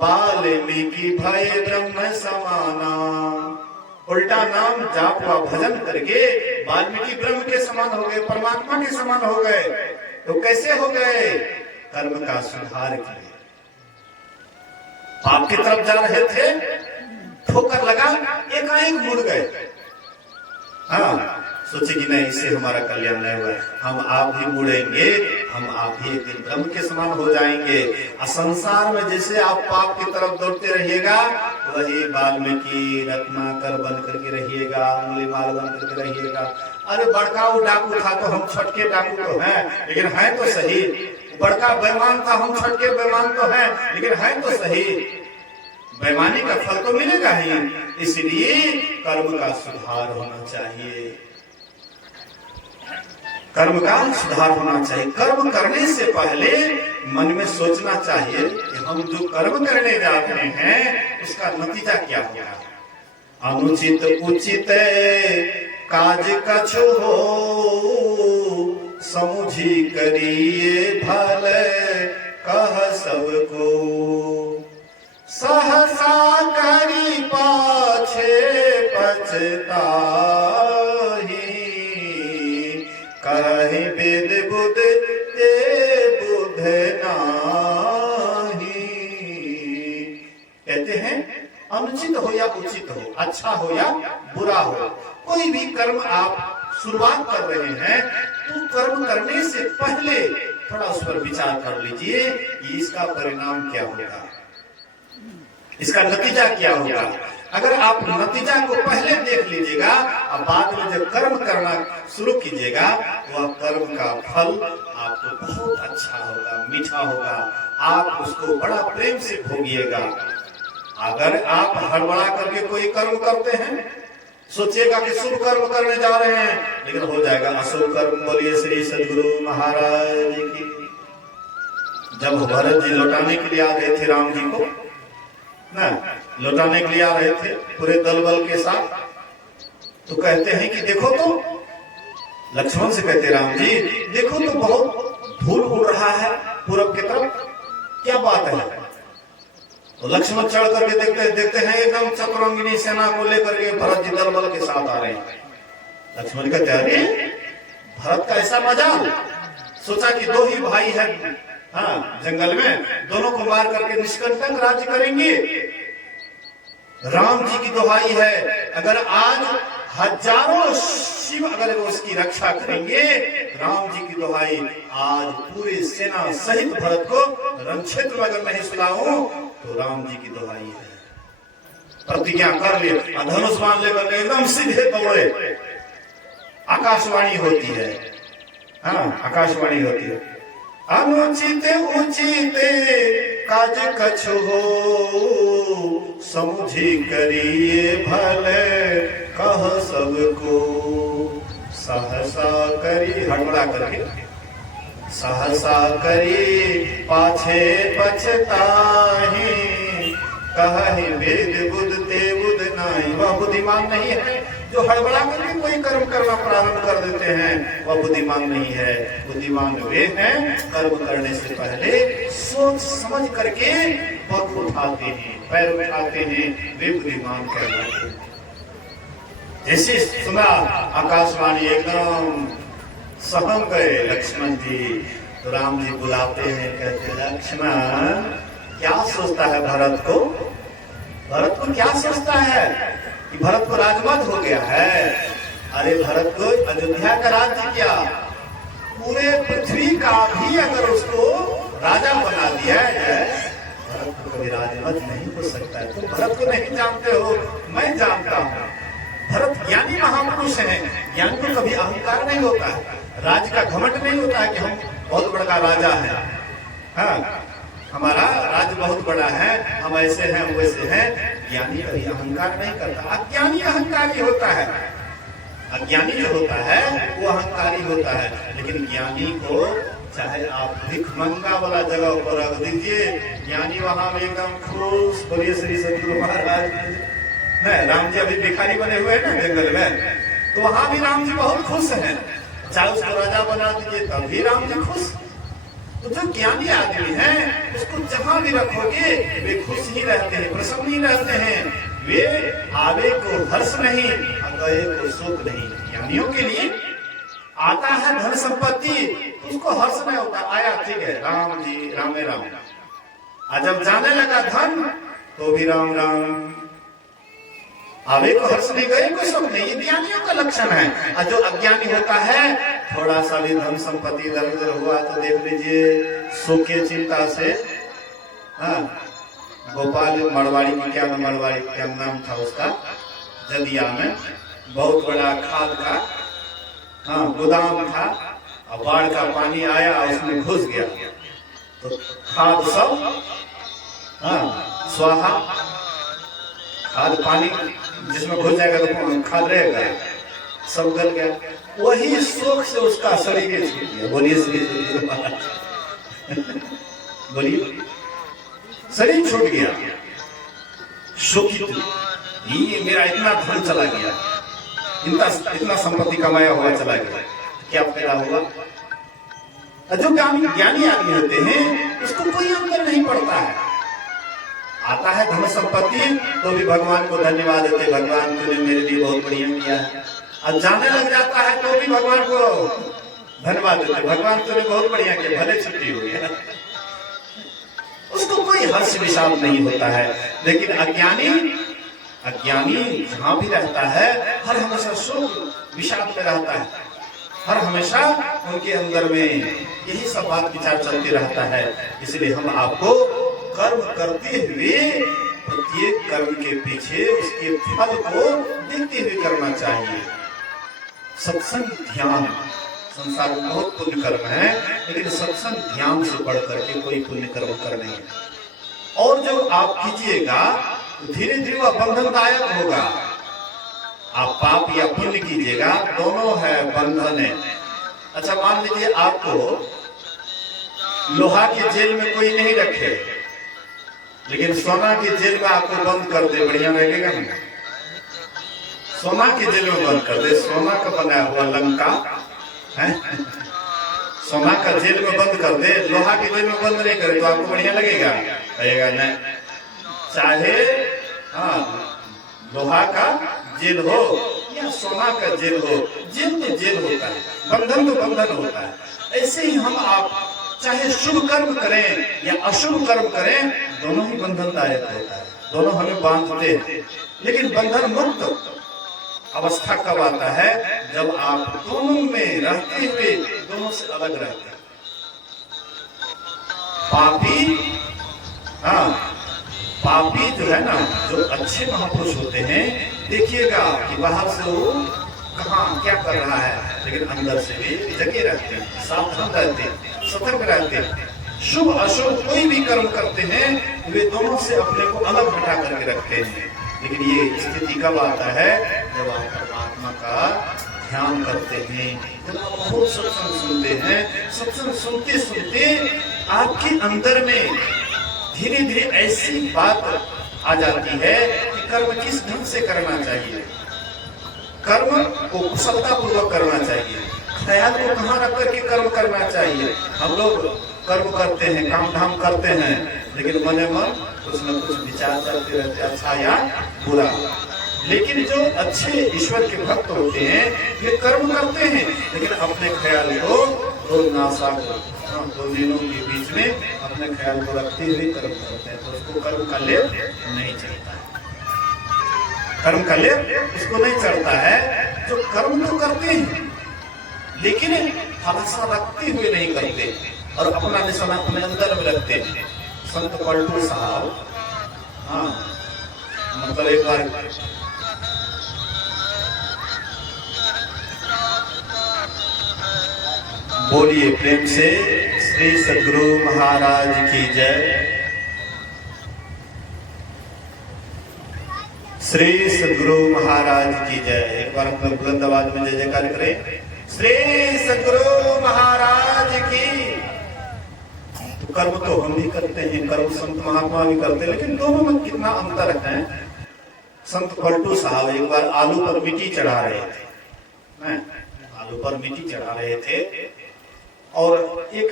वाल्मीकि भय ब्रह्म समाना। उल्टा नाम जाप का भजन करके वाल्मीकि ब्रह्म के समान हो गए, परमात्मा के समान हो गए। तो कैसे हो गए, कर्म का सुधार किए। पाप की तरफ जा रहे थे, ठोकर लगा, एकाएक मुड़ गए। हाँ, सोचे कि नहीं इससे हमारा कल्याण नहीं हुआ, हम आप भी मुड़ेंगे, हम आप भी एक दिन ब्रह्म के समान हो जाएंगे। संसार में जैसे आप पाप की तरफ दौड़ते रहिएगा, वही वाल्मीकि रत्नाकर बन करके रहिएगा, अंगुलीमाल बन करके रहिएगा। अरे बड़का वो डाकू था तो हम छटके डाकू तो हैं, लेकिन है तो सही। बड़का बेईमान था, हम छटके बेईमान तो हैं, लेकिन है तो सही। बेईमानी का फल तो मिलेगा ही, इसलिए कर्म का सुधार होना चाहिए, कर्म का सुधार होना चाहिए। कर्म करने से पहले मन में सोचना चाहिए कि हम जो कर्म करने जा रहे हैं उसका नतीजा क्या होगा। अनुचित उचित काज कछु हो, समुझी करिए भल कह सबको। सहसा करी पाछे पछताही, कहीं वेद बुध ते बुध नाही। कहते हैं अनुचित हो या उचित हो, अच्छा हो या बुरा हो, कोई भी कर्म आप शुरुआत कर रहे हैं तो कर्म करने से पहले थोड़ा उस पर विचार कर लीजिए कि इसका परिणाम क्या होगा, इसका नतीजा क्या होगा। अगर आप नतीजा को पहले देख लीजिएगा और बाद में जब कर्म करना शुरू कीजिएगा, वह कर्म का फल आपको बहुत अच्छा होगा, मीठा होगा, आप उसको बड़ा प्रेम से भोगिएगा। अगर आप हड़बड़ा करके कोई कर्म करते हैं, सोचिएगा कि शुभ कर्म करने जा रहे हैं, लेकिन हो जाएगा अशुभ कर्म। बोलिए श्री सद्गुरु महाराज की। जब भरत जी लौटाने के लिए आ गए थे राम जी को ना, लौटाने के लिए आ रहे थे पूरे दल बल के साथ, तो कहते हैं कि देखो तो, लक्ष्मण से कहते राम जी देखो तो बहुत धूल उड़ रहा है पूरब की तरफ, क्या बात है। तो लक्ष्मण चढ़ करके देखते हैं एकदम चतुरंगिनी सेना को लेकर के भरत जी दल बल के साथ आ रहे हैं। लक्ष्मण कहते हैं अरे भरत का ऐसा मजाल, सोचा कि दो ही भाई है, हाँ, जंगल में दोनों को मार करके निष्कंटक राज्य करेंगे। राम जी की दुहाई है, अगर आज हजारों शिव अगर वो उसकी रक्षा करेंगे, राम जी की दुहाई, आज पूरी सेना सहित भरत को रण क्षेत्र में अगर नहीं सुलाऊं तो राम जी की दुहाई है। प्रतिज्ञा कर ले, धनुष बाण लेकर एकदम सीधे दौड़े। आकाशवाणी होती है, हाँ, आकाशवाणी होती है, अनुचित उचित काज कछु हो, समझी करिए भले कह सबको, सहसा करी, हड़बड़ा करके सहसा करी पाछे पछताहि, कहि वेद बुध ते बुध नहीं। वह बुद्धिमान नहीं है जो हड़बड़ा करके कोई कर्म करना प्रारंभ कर देते हैं, वह बुद्धिमान नहीं है। बुद्धिमान वे हैं कर्म करने से पहले सोच समझ करके पग उठाते हैं, पैर उठाते हैं, वे बुद्धिमान कहलाते हैं। जैसे सुना आकाशवाणी, एकदम सहम गए लक्ष्मण जी। तो राम जी बुलाते हैं, कहते लक्ष्मण क्या सोचता है भरत को, भरत को क्या सोचता है कि भरत को राजमत हो गया है। अरे भरत को अयोध्या का राज्य क्या, पूरे पृथ्वी का भी अगर उसको राजा बना दिया जाए, भरत को कभी राजमत नहीं हो सकता है। तुम भरत को नहीं जानते हो, मैं जानता हूँ। भरत ज्ञानी महापुरुष है, ज्ञान को कभी अहंकार नहीं होता है, राज्य का घमंड नहीं होता है कि हम बहुत बड़ा राजा है, हाँ, हमारा राज्य बहुत बड़ा है, हम ऐसे हैं वैसे हैं। ज्ञानी कभी अहंकार नहीं करता, अज्ञानी अहंकारी होता है। अज्ञानी जो होता है वो अहंकारी होता है, लेकिन ज्ञानी को चाहे आप भिखमंगा वाला जगह पर रख दीजिए, ज्ञानी वहां में एकदम खुश। बोलिए श्री सतगुरु महाराज। नहीं, राम जी अभी भिखारी बने हुए हैं ना जंगल में, तो वहां भी राम जी बहुत खुश हैं। चाहे उसको राजा बना दीजिए तब भी राम जी खुश। तो जो ज्ञानी आदमी है उसको जहां भी रखोगे वे खुश ही रहते हैं, प्रसन्न ही रहते हैं। वे आवे को हर्ष नहीं, गए को शोक नहीं। ज्ञानियों के लिए आता है धन संपत्ति, उसको हर्ष नहीं होता, आया ठीक है राम जी, रामे राम। आज जब जाने लगा धन तो भी राम राम, आवे को हर्ष नहीं, गए को शोक नहीं। ये ज्ञानियों का लक्षण है। और जो अज्ञानी होता है, थोड़ा सा भी धन संपत्ति इधर उधर हुआ तो देख लीजिए शोक की चिंता से, हाँ, गोपाल मड़वाड़ी की क्या नाम था उसका, जदिया में बहुत बड़ा खाद का, हाँ, गोदाम था, और बाढ़ का पानी आया उसमें घुस गया तो खाद सब, हाँ, स्वाहा। खाद पानी जिसमें घुस जाएगा तो खाद रहेगा, सब गल गया। वही शोक से उसका शरीर छूट गया। बोलिए श्री बोलिए, शरीर छूट गया, शोकित, ये मेरा इतना धन चला गया, इतना संपत्ति कमाया हुआ चला गया, क्या फायदा होगा। जो ज्ञानी आदमी होते हैं उसको कोई अंतर नहीं पड़ता है। आता है धन संपत्ति तो भी भगवान को धन्यवाद देते, भगवान तूने मेरे लिए बहुत बढ़िया किया है। और जाने लग जाता है तो भी भगवान को धन्यवाद देते, भगवान तूने बहुत बढ़िया किया, भले छुट्टी हो गया। उसको कोई हर्ष विषाद नहीं होता है। लेकिन अज्ञानी जहां भी रहता है हर हमेशा शोक विषाद में रहता है, हर हमेशा उनके अंदर में यही सब बात विचार चलते रहता है। इसलिए हम आपको कर्म करते हुए प्रत्येक कर्म के पीछे उसके फल को देखते हुए करना चाहिए। सत्संग ध्यान, संसार में बहुत पुण्य कर्म है, लेकिन सत्संग ध्यान से बढ़ करके कोई पुण्य कर्म कर नहीं है। और जो आप कीजिएगा धीरे धीरे वह बंधनदायक होगा। आप पाप या पुण्य कीजिएगा, दोनों है बंधन है। अच्छा मान लीजिए आपको लोहा के जेल में कोई नहीं रखे, लेकिन सोना के जेल में आपको बंद कर दे, बढ़िया लगेगा ना? सोना के जेल में बंद कर दे, सोना का बनाया हुआ लंका है, सोना का जेल में बंद कर दे, लोहा के जेल में बंद नहीं करे तो आपको बढ़िया लगेगा? कहेगा नहीं। चाहे हाँ लोहा का जेल हो या सोना का जेल हो, जेल तो जेल होता है, बंधन तो बंधन होता है। ऐसे ही हम आप चाहे शुभ कर्म करें या अशुभ कर्म करें, दोनों ही बंधनदायक होता है, दोनों हमें बांधते हैं। लेकिन बंधन मुक्त अवस्था कब आता है? जब आप दोनों में रहते हुए दोनों से अलग रहते हैं। पापी हाँ पापी जो है ना, जो अच्छे महापुरुष होते हैं, देखिएगा कि बाहर से वो कहाँ क्या कर रहा है, लेकिन अंदर से भी जगे रहते हैं, सावधान रहते हैं, सतर्क रहते हैं। शुभ अशुभ कोई भी कर्म करते हैं, वे दोनों से अपने को अलग हटा करके रखते हैं। लेकिन ये स्थिति कब आता है? जब आप परमात्मा का ध्यान करते हैं, जब आप बहुत सत्संग सुनते हैं, सत्संग सुनते सुनते आपके अंदर में धीरे धीरे ऐसी बात आ जाती है कि कर्म किस ढंग से करना चाहिए, कर्म को कुशलता पूर्वक करना चाहिए, ख्याल को कहाँ रख करके कर्म करना चाहिए। हम लोग कर्म करते हैं, काम धाम करते हैं, लेकिन मने मन कुछ न कुछ विचार करते रहते, अच्छा या बुरा। लेकिन जो अच्छे ईश्वर के भक्त होते हैं, वे कर्म करते हैं, लेकिन अपने ख्याल को दो नासा दो दिनों के बीच में अपने ख्याल को रखते हुए कर्म करते हैं, तो उसको कर्म का लेप नहीं चढ़ता है। कर्म का लेप उसको नहीं चढ़ता है। जो कर्म तो करते हैं, लेकिन हमेशा रखते हुए नहीं करते और अपना निशाना अपने अंदर में रखते हैं। संत पलटू साहब हाँ मतलब एक बार बोलिए प्रेम से श्री सद्गुरु महाराज की जय, श्री सद्गुरु महाराज की जय। एक बार अपना बुलंद आवाज में जय जयकार करें, श्री सद्गुरु महाराज की। तो कर्म तो हम भी करते हैं, कर्म संत महात्मा भी करते हैं, लेकिन दोनों में कितना अंतर है। संत पलटू साहब एक बार आलू पर मिट्टी चढ़ा रहे थे, आलू पर मिट्टी चढ़ा रहे थे, और एक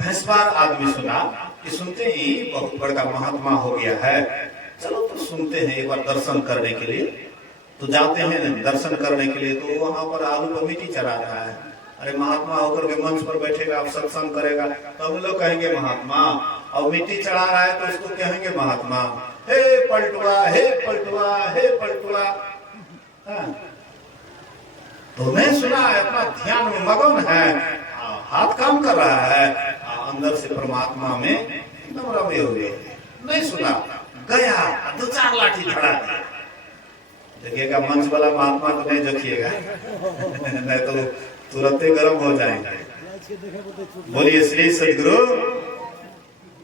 भैंसवार आदमी सुना कि सुनते ही बहुत बड़ा महात्मा हो गया है, चलो तो सुनते हैं एक बार दर्शन करने के लिए। तो जाते हैं दर्शन करने के लिए, तो वहां पर आलू पर मिट्टी चढ़ा रहा है। अरे महात्मा होकर के मंच पर बैठेगा, आप सत्संग करेगा, तो हम लोग कहेंगे महात्मा, और मिट्टी चढ़ा रहा है तो इसको कहेंगे महात्मा। हे पलटुआ, हे पलटुआ, हे पलटुआ। तो नहीं सुना है, अपना ध्यान में मगन है, हाथ काम कर रहा है, अंदर से परमात्मा में एकदम रमे हुए, नहीं सुना, गया दो चार लाठी धड़ा दिया। देखिएगा मंच वाला महात्मा को नहीं देखिएगा नहीं तो तुरंत गर्म हो जाएंगे। बोलिए श्री सद्गुरु।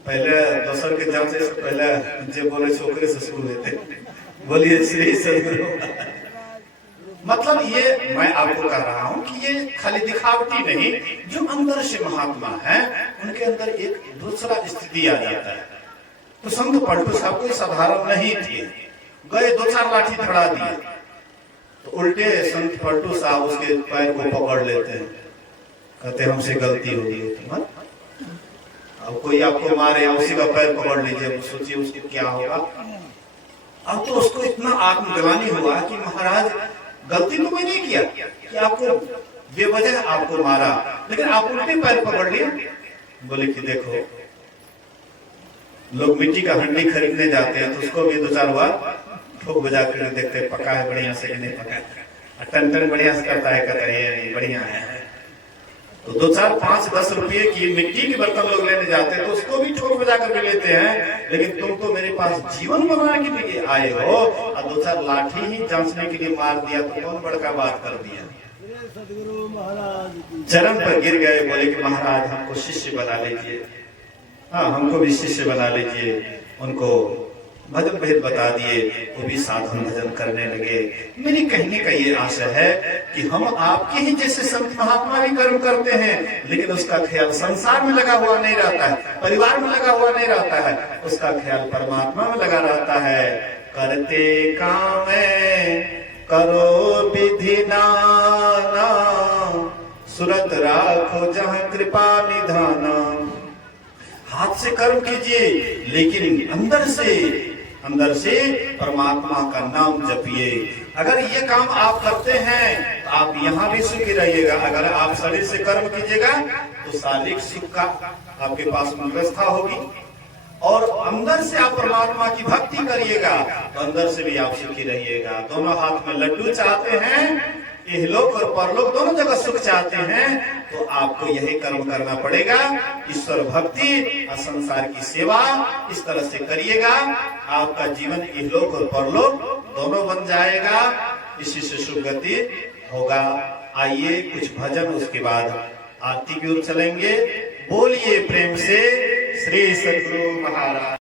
पहले दोसर के जान से पहले जो बोले छोकरे से शुरू होते। बोलिए श्री सद्गुरु। मतलब ये मैं आपको कह रहा हूं कि ये खाली दिखावटी नहीं, जो अंदर से महात्मा है उनके अंदर एक दूसरा स्थिति आ जाता है। तो संत पलटू साहब कोई साधारण नहीं थे, गए दो चार लाठी धड़ा दिए, तो उल्टे संत पलटू साहब उसके पैर को पकड़ लेते हैं, कहते हमसे गलती हो गई। अब कोई आपको मारे, उसी का पैर पकड़ लीजिए, सोचिए उसको क्या होगा। अब तो उसको इतना आत्मग्लानि हुआ कि महाराज गलती तो कोई नहीं किया कि आपको बेवजह आपको मारा, लेकिन आप उल्टे पैर पकड़ लिए। बोले कि देखो लोग मिट्टी का हंडी खरीदने जाते हैं, तो उसको भी दो चार बार ठोक बजा कर देखते हैं पका है बढ़िया से कि नहीं पका है। टन टन बढ़िया से करता है, कहता है बढ़िया है। तो दो चार 5-10 रुपये की मिट्टी के बर्तन लोग लेने जाते हैं, तो उसको भी ठोक बजा करके लेते हैं। लेकिन तुम तो मेरे पास जीवन बनाने के लिए आए हो, और दो चार लाठी ही जांचने के लिए मार दिया, तो कौन बड़का बात कर दिया। सद्गुरु महाराज चरण पर गिर गए, बोले कि महाराज हमको शिष्य बना लीजिए, हाँ हमको भी शिष्य बना लीजिए। उनको भजन भेद बता दिए, वो भी साधन भजन करने लगे। मेरी कहने का ये आशय है कि हम आपके ही जैसे संत महात्मा भी कर्म करते हैं, लेकिन उसका ख्याल संसार में लगा हुआ नहीं रहता है, परिवार में लगा हुआ नहीं रहता है, उसका ख्याल परमात्मा में लगा रहता है। करते काम करो विधि नाना, सुरत राखो जहाँ कृपा निधाना। हाथ से कर्म कीजिए, लेकिन अंदर से अंदर से परमात्मा का नाम जपिए। अगर ये काम आप करते हैं तो आप यहाँ भी सुखी रहिएगा। अगर आप शरीर से कर्म कीजिएगा तो शारीरिक सुख का आपके पास व्यवस्था होगी, और अंदर से आप परमात्मा की भक्ति करिएगा तो अंदर से भी आप सुखी रहिएगा। दोनों हाथ में लड्डू चाहते हैं, इहलोक और परलोक दोनों जगह सुख चाहते हैं, तो आपको यही कर्म करना पड़ेगा। ईश्वर भक्ति और संसार की सेवा इस तरह से करिएगा, आपका जीवन इहलोक और परलोक दोनों बन जाएगा। इसी से सुगति होगा। आइए कुछ भजन, उसके बाद आरती की ओर चलेंगे। बोलिए प्रेम से श्री सद्गुरु महाराज।